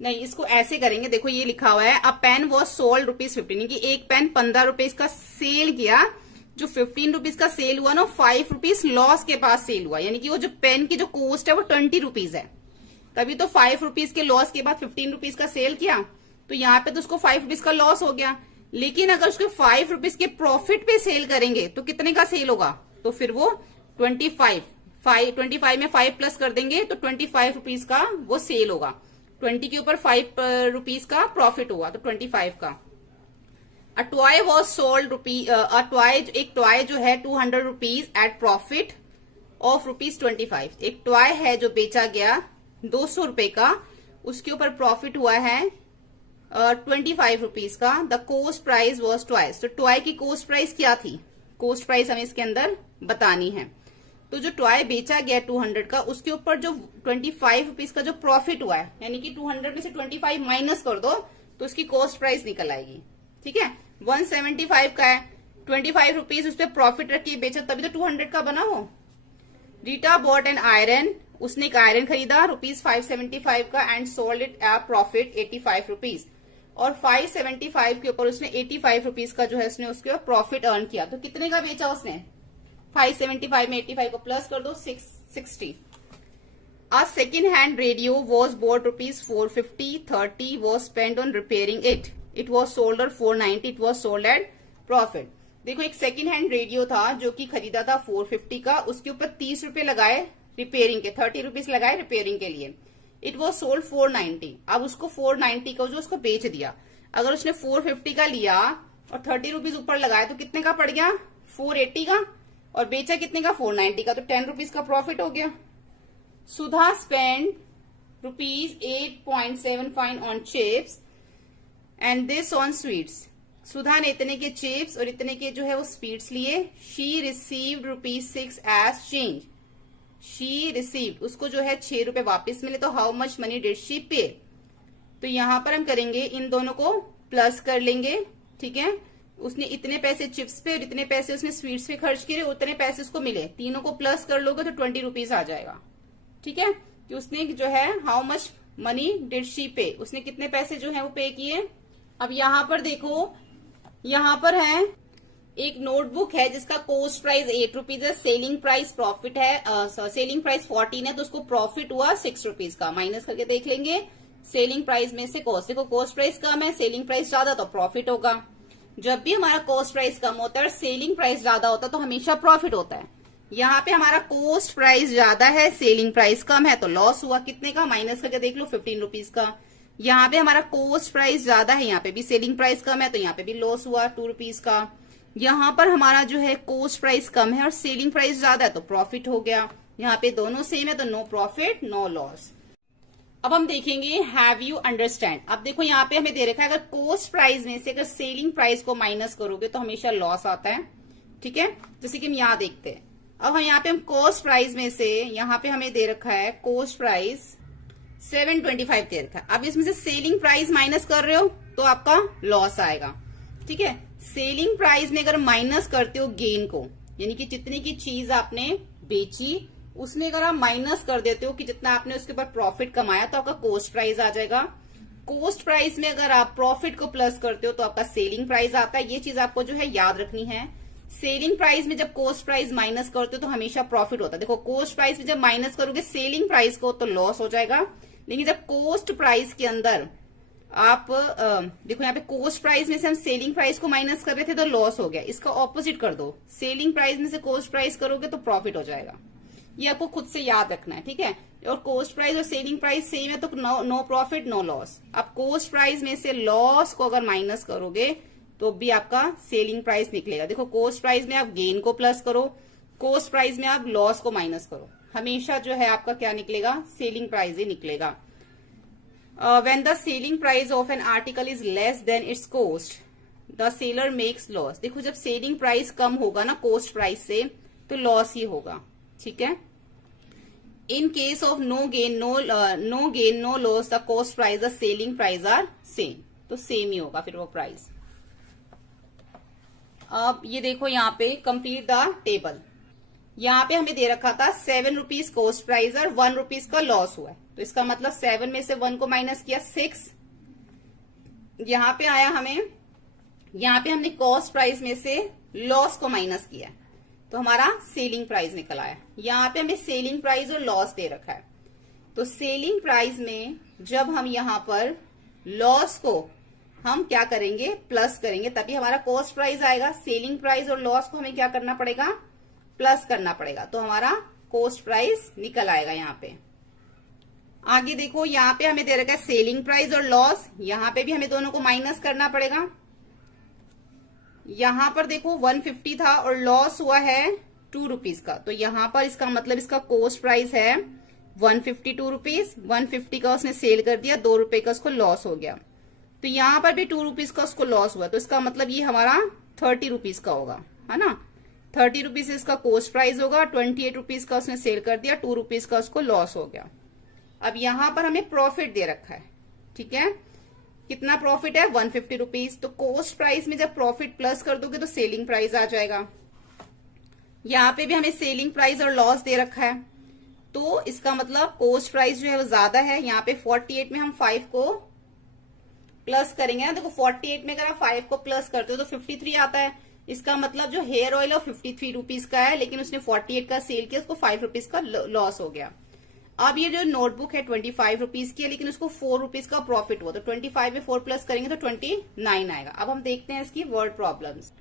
नहीं, इसको ऐसे करेंगे। देखो ये लिखा हुआ है, अ पेन वॉज सोल्ड ₹15, कि एक पेन 15 रुपीज का सेल किया, जो 15 रुपीज का सेल हुआ ना 5 रुपीज लॉस के पास सेल हुआ, यानी कि वो जो पेन की जो कॉस्ट है वो 20 रुपीज है, तभी तो 5 रुपीज के लॉस के बाद 15 रुपीज का सेल किया, तो यहाँ पे तो उसको 5 रुपीज का लॉस हो गया। लेकिन अगर उसको 5 रुपीज के प्रॉफिट पे सेल करेंगे तो कितने का सेल होगा, तो फिर वो 25 में 5 प्लस कर देंगे तो 25 रुपीज का वो सेल होगा। 20 के ऊपर 5 रुपीज का प्रॉफिट हुआ तो 25 का। अ टॉय वॉज सोल्ड एक टॉय जो है 200 रुपीज एट प्रॉफिट ऑफ ₹25। एक टॉय है जो बेचा गया 200 रुपए का, उसके ऊपर प्रॉफिट हुआ है 25 रुपीज का। The coast price was twice, तो टॉय की कोस्ट प्राइस क्या थी, कोस्ट प्राइस हमें इसके अंदर बतानी है। तो जो टॉय बेचा गया 200 का, उसके ऊपर जो 25 रुपीज का जो प्रॉफिट हुआ है, यानी कि 200 में से 25 माइनस कर दो तो उसकी कॉस्ट प्राइस निकल आएगी। ठीक है, 175 का है, 25 रुपीज उस पर प्रॉफिट रख के बेचा तभी तो 200 का बना हो। रीटा बॉट एन आयरन, उसने एक आयरन खरीदा ₹575 का and sold it at profit 85 rupees, और 575 के ऊपर उसने 85 रुपीज का जो है उसने उसके प्रॉफिट अर्न किया। तो कितने का बेचा उसने, 575 में 85 को प्लस कर दो 660। A second hand radio was bought ₹450, 30 was spent on repairing it. It was sold at 490, it was sold at profit. देखो एक सेकेंड हैंड रेडियो था जो कि खरीदा था 450 का, उसके ऊपर 30 रुपए लगाए रिपेयरिंग के, 30 रुपीज लगाए रिपेयरिंग के लिए। इट वॉज सोल्ड 490, अब उसको 490 का जो उसको बेच दिया। अगर उसने 450 का लिया और 30 रुपीज ऊपर लगाए तो कितने का पड़ गया, 480 का, और बेचा कितने का, 490 का, तो 10 रुपीज का प्रॉफिट हो गया। Sudha spend ₹8.75 on chips and this on sweets. Sudha ने इतने के चिप्स और इतने के जो है वो स्वीट्स लिए। She received ₹6 as change, she received, उसको जो है 6 रुपए वापस मिले, तो how much money did she pay. तो यहां पर हम करेंगे, इन दोनों को प्लस कर लेंगे। ठीक है, उसने इतने पैसे चिप्स पे और इतने पैसे उसने स्वीट्स पे खर्च किए, उतने पैसे उसको मिले, तीनों को प्लस कर लोगे तो 20 रुपीज आ जाएगा। ठीक है, कि उसने जो है how much money did she पे, उसने कितने पैसे जो है वो पे किए। अब यहां पर देखो, यहां पर है एक नोटबुक है जिसका कॉस्ट प्राइस 8 रुपीज है, सेलिंग प्राइस प्रॉफिट है, सेलिंग प्राइस 14 है, तो उसको प्रॉफिट हुआ 6 रुपीज का। माइनस करके देख लेंगे सेलिंग प्राइस में से कॉस्ट। देखो कॉस्ट प्राइस कम है, सेलिंग प्राइस ज्यादा, तो प्रॉफिट होगा। जब भी हमारा कॉस्ट प्राइस कम होता है और सेलिंग प्राइस ज्यादा होता है तो हमेशा प्रॉफिट होता है। यहाँ पे हमारा कॉस्ट प्राइस ज्यादा है, सेलिंग प्राइस कम है, तो लॉस हुआ कितने का, माइनस करके देख लो 15 रुपीज का। यहाँ पे हमारा कॉस्ट प्राइस ज्यादा है, यहाँ पे भी सेलिंग प्राइस कम है, तो यहाँ पे भी लॉस हुआ 2 रुपीज का। यहाँ पर हमारा जो है कॉस्ट प्राइस कम है और सेलिंग प्राइस ज्यादा है, तो प्रॉफिट हो गया। यहाँ पे दोनों सेम है, तो नो प्रॉफिट नो लॉस। अब हम देखेंगे हैव यू अंडरस्टैंड। अब देखो यहाँ पे हमें दे रखा है अगर कॉस्ट प्राइस में से अगर सेलिंग प्राइस को माइनस करोगे तो हमेशा लॉस आता है, ठीक है। जैसे कि हम यहाँ देखते हैं, अब हम यहाँ पे हम कॉस्ट प्राइस में से, यहाँ पे हमें दे रखा है कॉस्ट प्राइस 725 दे रखा है। अब इसमें से सेलिंग प्राइस माइनस कर रहे हो तो आपका लॉस आएगा, ठीक है। सेलिंग प्राइस में अगर माइनस करते हो गेन को, यानी कि जितने की चीज आपने बेची उसमें अगर आप माइनस कर देते हो कि जितना आपने उसके ऊपर प्रॉफिट कमाया, तो आपका कॉस्ट प्राइस आ जाएगा। कॉस्ट प्राइस में अगर आप प्रॉफिट को प्लस करते हो तो आपका सेलिंग प्राइस आता है। ये चीज आपको जो है याद रखनी है। सेलिंग प्राइस में जब कॉस्ट प्राइस माइनस करते हो तो हमेशा प्रॉफिट होता है। देखो कॉस्ट प्राइस में जब माइनस करोगे सेलिंग प्राइस को तो लॉस हो जाएगा, लेकिन जब कॉस्ट प्राइस के अंदर आप देखो यहाँ पे कॉस्ट प्राइस में से हम सेलिंग प्राइस को माइनस कर रहे थे तो लॉस हो गया। इसका ऑपोजिट कर दो, सेलिंग प्राइस में से कॉस्ट प्राइस करोगे तो प्रॉफिट हो जाएगा। ये आपको खुद से याद रखना है, ठीक है। और कॉस्ट प्राइस और सेलिंग प्राइस सेम है तो नो प्रॉफिट नो लॉस। अब कॉस्ट प्राइस में से लॉस को अगर माइनस करोगे तो भी आपका सेलिंग प्राइस निकलेगा। देखो कॉस्ट प्राइस में आप गेन को प्लस करो, कॉस्ट प्राइस में आप लॉस को माइनस करो, हमेशा जो है आपका क्या निकलेगा, सेलिंग प्राइस ही निकलेगा। When the selling price of an article is less than it's cost the seller makes loss. देखो जब सेलिंग प्राइस कम होगा ना कॉस्ट प्राइस से तो लॉस ही होगा, ठीक है। In case of no gain no loss the cost price the selling price are same, तो सेम ही होगा फिर वो प्राइस। अब ये देखो यहाँ पे कंप्लीट द टेबल। यहाँ पे हमें दे रखा था 7 रुपीज कॉस्ट प्राइस और 1 रुपीज का लॉस हुआ है, तो इसका मतलब 7 में से 1 को माइनस किया 6। यहाँ पे आया हमें, यहाँ पे हमने कॉस्ट प्राइस में से लॉस को माइनस किया तो हमारा सेलिंग प्राइस निकल आया। यहाँ पे हमें सेलिंग प्राइस और लॉस दे रखा है, तो सेलिंग प्राइस में जब हम यहाँ पर लॉस को हम क्या करेंगे, प्लस करेंगे, तभी हमारा कॉस्ट प्राइस आएगा। सेलिंग प्राइस और लॉस को हमें क्या करना पड़ेगा, प्लस करना पड़ेगा, तो हमारा कॉस्ट प्राइस निकल आएगा। यहाँ पे आगे देखो, यहाँ पे हमें दे रखा है सेलिंग प्राइस और लॉस, यहाँ पे भी हमें दोनों को माइनस करना पड़ेगा। यहाँ पर देखो 150 था और लॉस हुआ है 2 रुपीज का, तो यहाँ पर इसका मतलब इसका कॉस्ट प्राइस है 152 रुपीज। 150 का उसने सेल कर दिया, 2 रुपए का उसको लॉस हो गया, तो यहाँ पर भी 2 रुपीज का उसको लॉस हुआ, तो इसका मतलब ये हमारा 30 रुपीज का होगा, है ना। 30 रुपीज इसका कॉस्ट प्राइस होगा, 28 रुपीज का उसने सेल कर दिया, 2 रुपीज का उसको लॉस हो गया। अब यहाँ पर हमें प्रॉफिट दे रखा है, ठीक है। कितना प्रॉफिट है, 150 रुपीज। तो कॉस्ट प्राइस में जब प्रॉफिट प्लस कर दोगे तो सेलिंग प्राइस आ जाएगा। यहाँ पे भी हमें सेलिंग प्राइस और लॉस दे रखा है, तो इसका मतलब कॉस्ट प्राइस जो है वो ज्यादा है। यहाँ पे 48 में हम 5 को प्लस करेंगे ना, देखो 48 में अगर आप 5 को प्लस करते हो तो 53 आता है। इसका मतलब जो हेयर ऑयल है 53 रुपीज का है, लेकिन उसने 48 का सेल किया, उसको 5 रुपीज का लॉस हो गया। अब ये जो नोटबुक है 25 रुपीज की है, लेकिन उसको 4 रुपीज का प्रॉफिट हुआ, तो 25 में 4 प्लस करेंगे तो 29 आएगा। अब हम देखते हैं इसकी वर्ड प्रॉब्लम्स।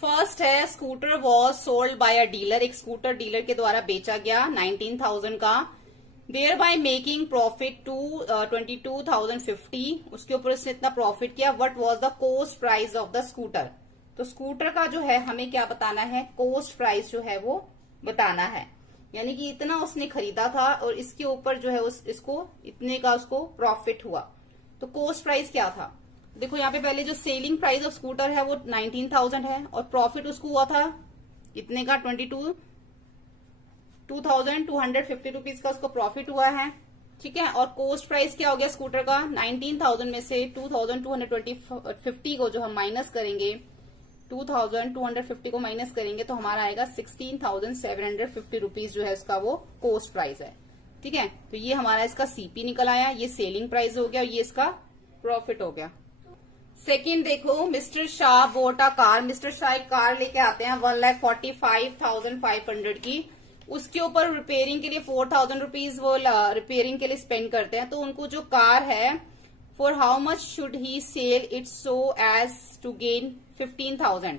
फर्स्ट है scooter was sold by a dealer. एक स्कूटर डीलर के द्वारा बेचा गया 19,000 का, thereby making profit to 22,050। उसके ऊपर उसने इतना प्रॉफिट किया। What was the cost price of the scooter. तो स्कूटर का जो है हमें क्या बताना है, कॉस्ट प्राइस जो है वो बताना है, यानी कि इतना उसने खरीदा था और इसके ऊपर जो है इसको इतने का उसको प्रॉफिट हुआ, तो कॉस्ट प्राइस क्या था। देखो यहाँ पे पहले जो सेलिंग प्राइस ऑफ स्कूटर है वो 19,000 है और प्रॉफिट उसको हुआ था इतने का 22,250 रुपीज का उसको प्रॉफिट हुआ है, ठीक है। और कॉस्ट प्राइस क्या हो गया स्कूटर का, 19,000 में से 2,250 को जो हम माइनस करेंगे, 2,250 को माइनस करेंगे तो हमारा आएगा 16,750 रुपीज जो है इसका वो कॉस्ट प्राइस है, ठीक है। तो ये हमारा इसका सीपी निकल आया, ये सेलिंग प्राइस हो गया, ये इसका प्रॉफिट हो गया। सेकंड देखो, mister Shah boat a car. Mister Shah एक कार लेके आते हैं 1,45,500 की, उसके ऊपर रिपेयरिंग के लिए 4,000 रुपीज वो रिपेयरिंग के लिए स्पेंड करते हैं। तो उनको जो कार है, for how much should he sell it so as to gain 15,000।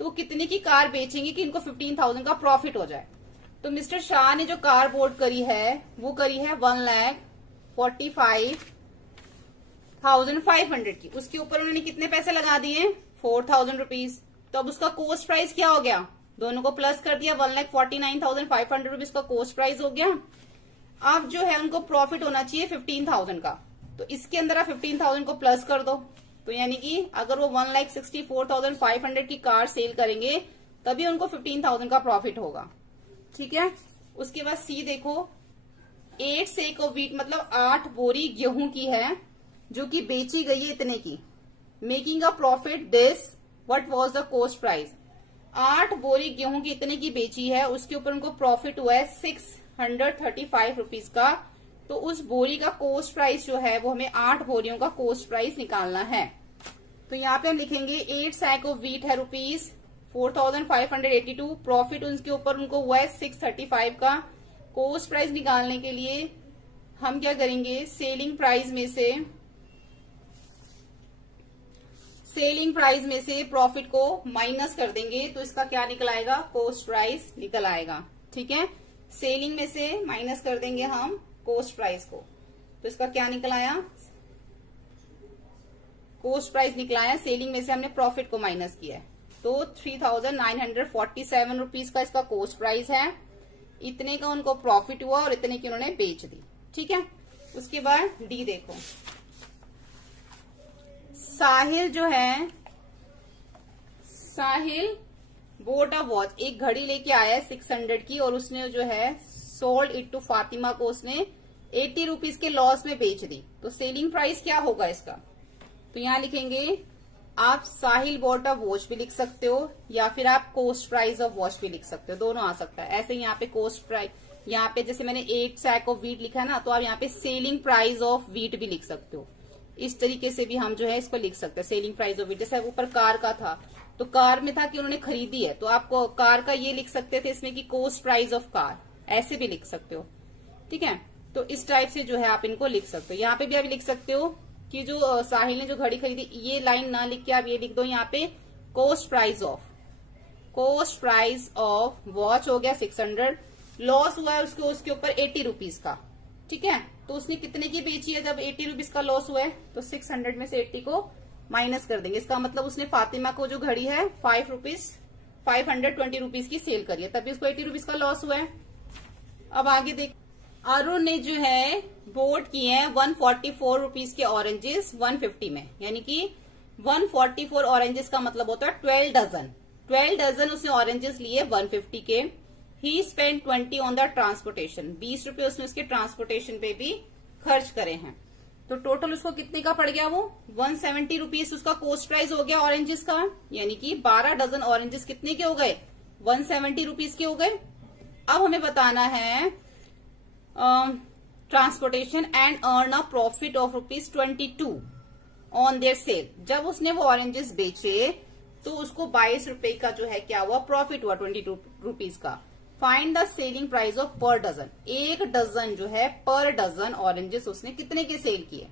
तो कितने की कार बेचेंगे कि इनको 15,000 का प्रॉफिट हो जाए। तो मिस्टर शाह ने जो कार बोर्ड करी है वो करी है 1,45,500 की। उसके ऊपर उन्होंने कितने पैसे लगा दिए? 4,000 रुपीज। तो अब उसका कोस्ट प्राइस क्या हो गया? दोनों को प्लस कर दिया, 1,49,500 रुपीज का कोस्ट प्राइस हो गया। अब जो है उनको प्रॉफिट होना चाहिए 15,000 का, तो इसके अंदर आप 15,000 को प्लस कर दो। तो यानी कि अगर वो 1,64,500 की कार सेल करेंगे तभी उनको 15,000 का प्रॉफिट होगा। ठीक है। उसके बाद सी देखो, 8 सेक ऑफ व्हीट मतलब 8 बोरी गेहूं की है जो कि बेची गई है इतने की, making a profit this what was the cost price. 8 बोरी गेहूं की इतने की बेची है, उसके ऊपर उनको प्रॉफिट हुआ है 635 रुपीज का। तो उस बोरी का कोस्ट प्राइस जो है वो हमें 8 बोरियों का कोस्ट प्राइस निकालना है। तो यहाँ पे हम लिखेंगे 8 सैक ऑफ व्हीट है रुपीज 4,582, प्रॉफिट उनके ऊपर उनको हुआ है 635 का। कोस्ट प्राइस निकालने के लिए हम क्या करेंगे, सेलिंग प्राइस में से प्रॉफिट को माइनस कर देंगे, तो इसका क्या निकल आएगा? कोस्ट प्राइस निकल आएगा। ठीक है, सेलिंग में से माइनस कर देंगे हम कोस्ट प्राइस को, तो इसका क्या निकल आया? कोस्ट प्राइस निकला है, सेलिंग में से हमने प्रॉफिट को माइनस किया है। तो 3,947 रुपीज का इसका कोस्ट प्राइस है, इतने का उनको प्रॉफिट हुआ और इतने की उन्होंने बेच दी। ठीक है। उसके बाद डी देखो, साहिल बोट अ वॉच, एक घड़ी लेके आया है 600 की और उसने जो है सोल्ड इट टू फातिमा को उसने 80 रुपीज के लॉस में बेच दी। तो सेलिंग प्राइस क्या होगा इसका? तो यहां लिखेंगे, आप साहिल बॉट अ वॉच भी लिख सकते हो या फिर आप कोस्ट प्राइस ऑफ वॉच भी लिख सकते हो, दोनों आ सकता है। ऐसे यहाँ पे कोस्ट प्राइस, यहाँ पे जैसे मैंने 8 सैक ऑफ व्हीट लिखा है ना, तो आप यहाँ पे सेलिंग प्राइस ऑफ व्हीट भी लिख सकते हो। इस तरीके से भी हम जो है इसको लिख सकते हैं, सेलिंग प्राइस ऑफ व्हीट। जैसे ऊपर कार का था तो कार में था कि उन्होंने खरीदी है, तो आपको कार का ये लिख सकते थे इसमें कि कोस्ट प्राइस ऑफ कार, ऐसे भी लिख सकते हो। ठीक है, तो इस टाइप से जो है आप इनको लिख सकते हो। यहाँ पे भी आप लिख सकते हो कि जो साहिल ने जो घड़ी खरीदी, ये लाइन ना लिख के आप ये लिख दो यहाँ पे कोस्ट प्राइस ऑफ वॉच हो गया 600, लॉस हुआ है उसके ऊपर 80 रुपीज का। ठीक है, तो उसने कितने की बेची है? जब 80 रुपीज का लॉस हुआ है तो 600 में से 80 को माइनस कर देंगे। इसका मतलब उसने फातिमा को जो घड़ी है 520 रुपीज की सेल करी है, तभी उसको 80 रुपीज का लॉस हुआ है। अब आगे देख, अरुण ने जो है बोट किए हैं 144 रुपीज के ऑरेंजेस 150 में, यानी कि 144 ऑरेंजेस का मतलब होता है 12 डजन उसने ऑरेंजेस लिए 150 के। ही स्पेंड 20 ऑन द ट्रांसपोर्टेशन, 20 रुपए उसने उसके ट्रांसपोर्टेशन पे भी खर्च करे हैं। तो टोटल उसको कितने का पड़ गया? वो 170 रुपीज उसका कोस्ट प्राइस हो गया ऑरेंजेस का, यानी कि 12 डजन ऑरेंजेस कितने के हो गए? 170 रुपीज के हो गए। अब हमें बताना है transportation and earn a profit of ₹22 on their sale. जब उसने वो ऑरेंजेस बेचे तो उसको 22 रुपए का जो है क्या हुआ? प्रॉफिट हुआ 22 रुपीज का। Find the selling price of per dozen, एक डजन जो है पर डजन ऑरेंजेस उसने कितने के सेल किए।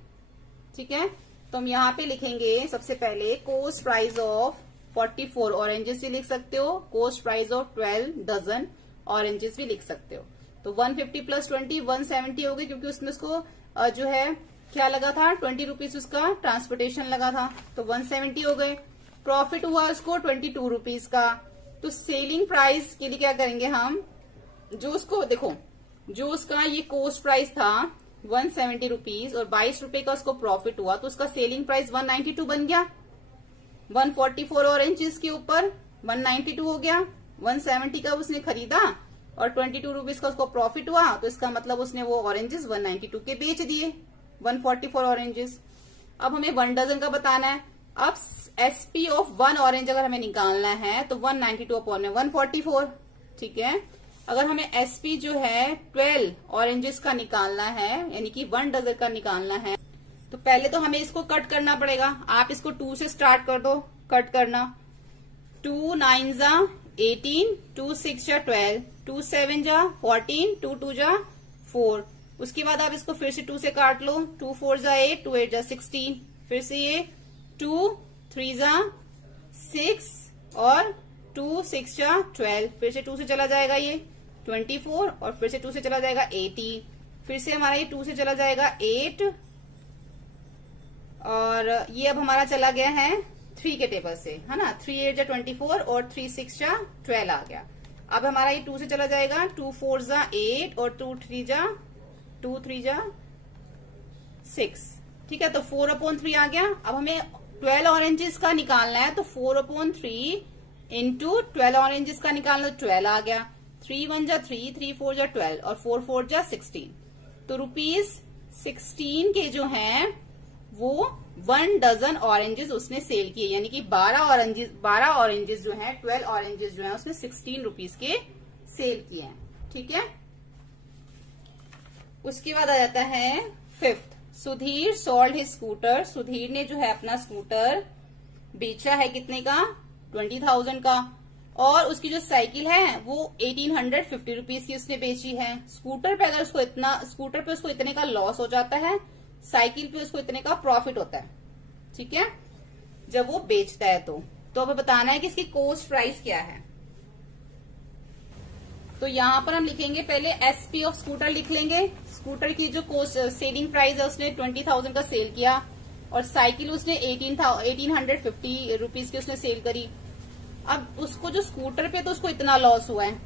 ठीक है, तो हम यहाँ पे लिखेंगे सबसे पहले कोस्ट प्राइस ऑफ 44 ऑरेंजेस भी लिख सकते हो, cost price of 12 dozen oranges भी लिख सकते हो। तो 150 प्लस 20 170 हो गई, क्योंकि उसने उसको जो है क्या लगा था? 20 रुपीज उसका ट्रांसपोर्टेशन लगा था, तो 170 हो गए। प्रॉफिट हुआ उसको 22 रुपीज का। तो सेलिंग प्राइस के लिए क्या करेंगे हम, जो उसको देखो, जो उसका ये कोस्ट प्राइस था 170 रुपीज और 22 रुपए का उसको प्रॉफिट हुआ, तो उसका सेलिंग प्राइस 192 बन गया। 144 ऑरेंजेस के ऊपर 192 हो गया। 170 का उसने खरीदा और 22 रुपीज का उसको प्रॉफिट हुआ, तो इसका मतलब उसने वो ऑरेंजेस 192 के बेच दिए, 144 ऑरेंजेस। अब हमें 1 डजन का बताना है। अब एसपी ऑफ 1 ऑरेंज अगर हमें निकालना है तो 192 अपॉन में 144। ठीक है, अगर हमें एसपी जो है 12 ऑरेंजेस का निकालना है, यानी कि 1 डजन का निकालना है, तो पहले तो हमें इसको कट करना पड़ेगा। आप इसको 2 से स्टार्ट कर दो कट करना। 2 9 जा 18, 2 6 जा 12, 2 7 जा 14, 2 2 जा 4। उसके बाद आप इसको फिर से 2 से काट लो। 2 4 जा 8, 2 8 जा 16, फिर से ये 2 3 जा 6 और 2 6 जा 12, फिर से 2 से चला जाएगा ये 24 और फिर से 2 से चला जाएगा 80, फिर से हमारा ये 2 से चला जाएगा 8 और ये अब हमारा चला गया है 3 के टेबल से, है ना। 3 8 जा 24 और 3 6 जा 12 आ गया। अब हमारा ये 2 से चला जाएगा, 2 4 जा 8 और 2 3 जा 6, ठीक है। तो 4/3 आ गया। अब हमें 12 ऑरेंजेस का निकालना है, तो 4/3 इंटू 12 ऑरेंजेस का निकालना, 12 आ गया। 3 1 जा 3, 3 4 जा 12 और 4 4 जा 16। तो ₹16 के जो हैं वो 1 डजन ऑरेंजेस उसने सेल किए, यानी कि 12 ऑरेंजेस जो हैं, 12 ऑरेंजेस जो हैं उसने 16 रुपीज के सेल किए हैं, ठीक है। उसके बाद आ जाता है 5th, Sudhir sold his scooter. Sudhir ने जो है अपना स्कूटर बेचा है कितने का, 20,000 का, और उसकी जो साइकिल है वो 1850 रुपीज की उसने बेची है। स्कूटर पे उसको इतने का लॉस हो जाता है, साइकिल पे उसको इतने का प्रॉफिट होता है, ठीक है, जब वो बेचता है। तो हमें बताना है कि इसकी कॉस्ट प्राइस क्या है। तो यहां पर हम लिखेंगे पहले एसपी ऑफ स्कूटर लिख लेंगे। स्कूटर की जो कॉस्ट सेलिंग प्राइस है उसने 20,000 का सेल किया और साइकिल उसने 1850 रुपीज की उसने सेल करी। अब उसको जो स्कूटर पे तो उसको इतना लॉस हुआ है,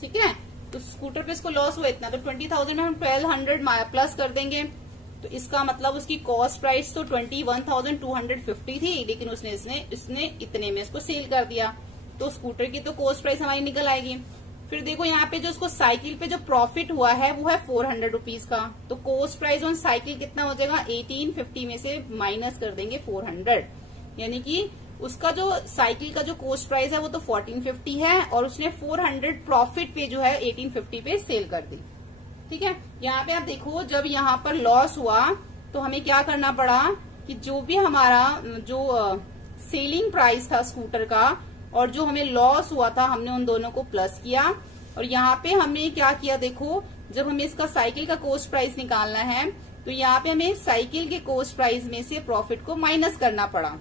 ठीक है, तो स्कूटर पे इसको लॉस हुआ इतना, तो 20,000 में हम 1200 प्लस कर देंगे। तो इसका मतलब उसकी कॉस्ट प्राइस तो 21,250 थी, लेकिन उसने इतने में इसको सेल कर दिया, तो स्कूटर की तो कॉस्ट प्राइस हमारी निकल आएगी। फिर देखो यहाँ पे जो उसको साइकिल पे जो प्रॉफिट हुआ है वो है 400 रुपीज का, तो कॉस्ट प्राइस ऑन साइकिल कितना हो जाएगा, 1850 में से माइनस कर देंगे 400, यानी कि उसका जो साइकिल का जो कॉस्ट प्राइस है वो तो 1450 है और उसने 400 प्रॉफिट पे जो है 1850 पे सेल कर दी, ठीक है। यहाँ पे आप देखो जब यहाँ पर लॉस हुआ तो हमें क्या करना पड़ा कि जो भी हमारा जो सेलिंग प्राइस था स्कूटर का और जो हमें लॉस हुआ था हमने उन दोनों को प्लस किया। और यहाँ पे हमने क्या किया, देखो जब हमें इसका साइकिल का कॉस्ट प्राइस निकालना है तो यहाँ पे हमें साइकिल के कॉस्ट प्राइस में से प्रॉफिट को माइनस करना पड़ा,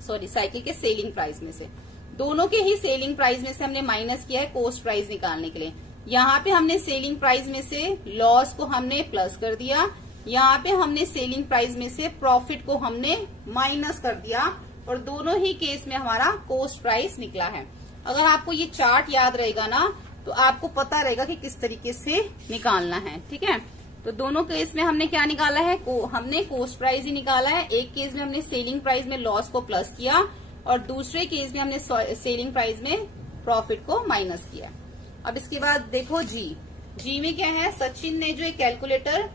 सॉरी साइकिल के सेलिंग प्राइस में से, दोनों के ही सेलिंग प्राइस में से हमने माइनस किया है कॉस्ट प्राइस निकालने के लिए। यहाँ पे हमने सेलिंग प्राइस में से लॉस को हमने प्लस कर दिया, यहाँ पे हमने सेलिंग प्राइस में से प्रॉफिट को हमने माइनस कर दिया और दोनों ही केस में हमारा कॉस्ट प्राइस निकला है। अगर आपको ये चार्ट याद रहेगा ना तो आपको पता रहेगा कि किस तरीके से निकालना है, ठीक है। तो दोनों केस में हमने क्या निकाला है, हमने कॉस्ट प्राइस ही निकाला है। एक केस में हमने सेलिंग प्राइस में लॉस को प्लस किया और दूसरे केस में हमने सेलिंग प्राइस में प्रॉफिट को माइनस किया। अब इसके बाद देखो जी में क्या है, सचिन ने जो एक कैलकुलेटर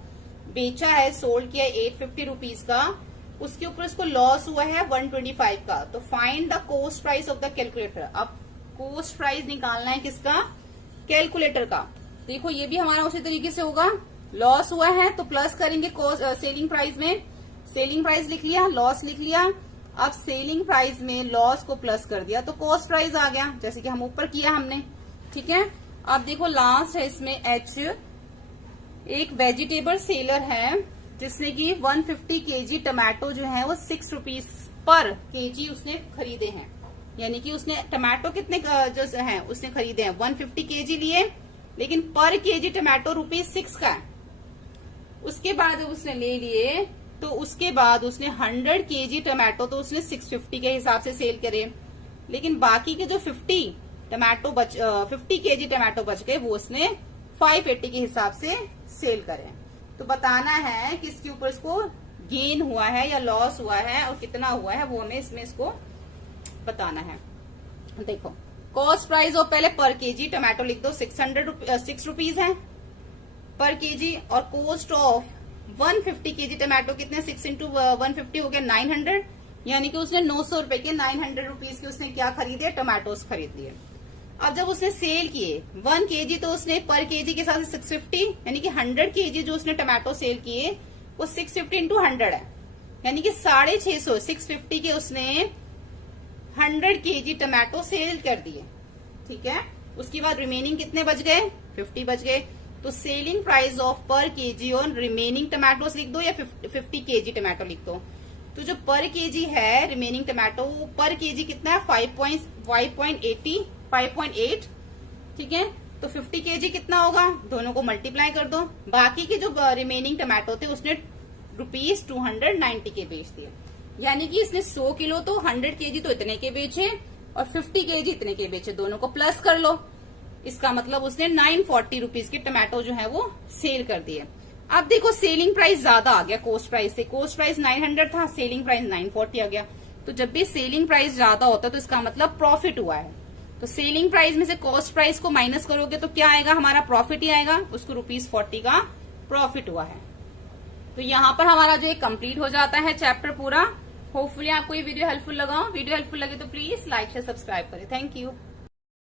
बेचा है, सोल्ड किया 850 रुपीज का, उसके ऊपर इसको लॉस हुआ है 125 का। तो find the cost price of the calculator. अब कॉस्ट प्राइस निकालना है किसका, कैलकुलेटर का। देखो ये भी हमारा उसी तरीके से होगा, लॉस हुआ है तो प्लस करेंगे सेलिंग प्राइस में, सेलिंग प्राइस लिख लिया, लॉस लिख लिया। अब सेलिंग प्राइस में लॉस को प्लस कर दिया तो कॉस्ट प्राइस आ गया, जैसे कि हम ऊपर किया हमने, ठीक है। अब देखो लास्ट है इसमें एच, एक वेजिटेबल सेलर है जिसने कि 150 केजी टमाटो जो है वो 6 रुपीज पर केजी उसने खरीदे हैं, यानी कि उसने टमाटो कितने जो है उसने खरीदे हैं 150 केजी लिए, लेकिन पर केजी टमाटो ₹6 का है। उसके बाद उसने ले लिए तो उसके बाद उसने 100 केजी टमाटो तो उसने 650 के हिसाब से सेल करे, लेकिन बाकी के जो 50 केजी टमाटो बच गए वो उसने 580 के हिसाब से सेल करे। तो बताना है कि इसके ऊपर इसको गेन हुआ है या लॉस हुआ है और कितना हुआ है वो हमें इसमें इसको बताना है। देखो कॉस्ट प्राइस और पहले पर केजी टमाटो लिख दो, 6 रुपीज है पर केजी, और कॉस्ट ऑफ 150 केजी टमाटो कितने, 6 इंटू 150 हो गया 900, यानी कि उसने 900 रुपए के 900 रुपीज के उसने क्या खरीदे, टमाटोस खरीद लिए। अब जब उसने सेल किए 1 केजी तो उसने पर केजी के साथ 650, यानी कि 100 केजी जो उसने टमाटो सेल किए वो 650 इंटू 100 है, यानी कि 650, 650 के उसने 100 केजी टमाटो सेल कर दिए, ठीक है। उसके बाद रिमेनिंग कितने बच गए, 50 बच गए। तो सेलिंग प्राइस ऑफ पर केजी ऑन रिमेनिंग टमाटोस लिख दो या 50 केजी टमाटो लिख दो। तो जो पर केजी है रिमेनिंग टमाटो पर केजी कितना है 5.8, ठीक है। तो तो 50 kg कितना होगा, दोनों को मल्टीप्लाई कर दो। बाकी के जो रिमेनिंग टमाटो थे उसने ₹290 के बेच दिए, यानी कि इसने 100 किलो तो 100 kg तो इतने के बेचे और 50 kg इतने के बेचे, दोनों को प्लस कर लो। इसका मतलब उसने 940 रुपीज के टमाटो जो है वो सेल कर दिए। अब देखो सेलिंग प्राइस ज्यादा आ गया कोस्ट प्राइस से, कोस्ट प्राइस 900 था, सेलिंग प्राइस 940 आ गया। तो जब भी सेलिंग प्राइस ज्यादा होता है तो इसका मतलब प्रॉफिट हुआ है। तो सेलिंग प्राइस में से कॉस्ट प्राइस को माइनस करोगे तो क्या आएगा, हमारा प्रॉफिट ही आएगा, उसको ₹40 का प्रॉफिट हुआ है। तो यहाँ पर हमारा जो कंप्लीट हो जाता है चैप्टर पूरा। होपफुली आपको ये वीडियो हेल्पफुल लगा। वीडियो हेल्पफुल लगे तो प्लीज लाइक शेयर सब्सक्राइब करें। Thank you.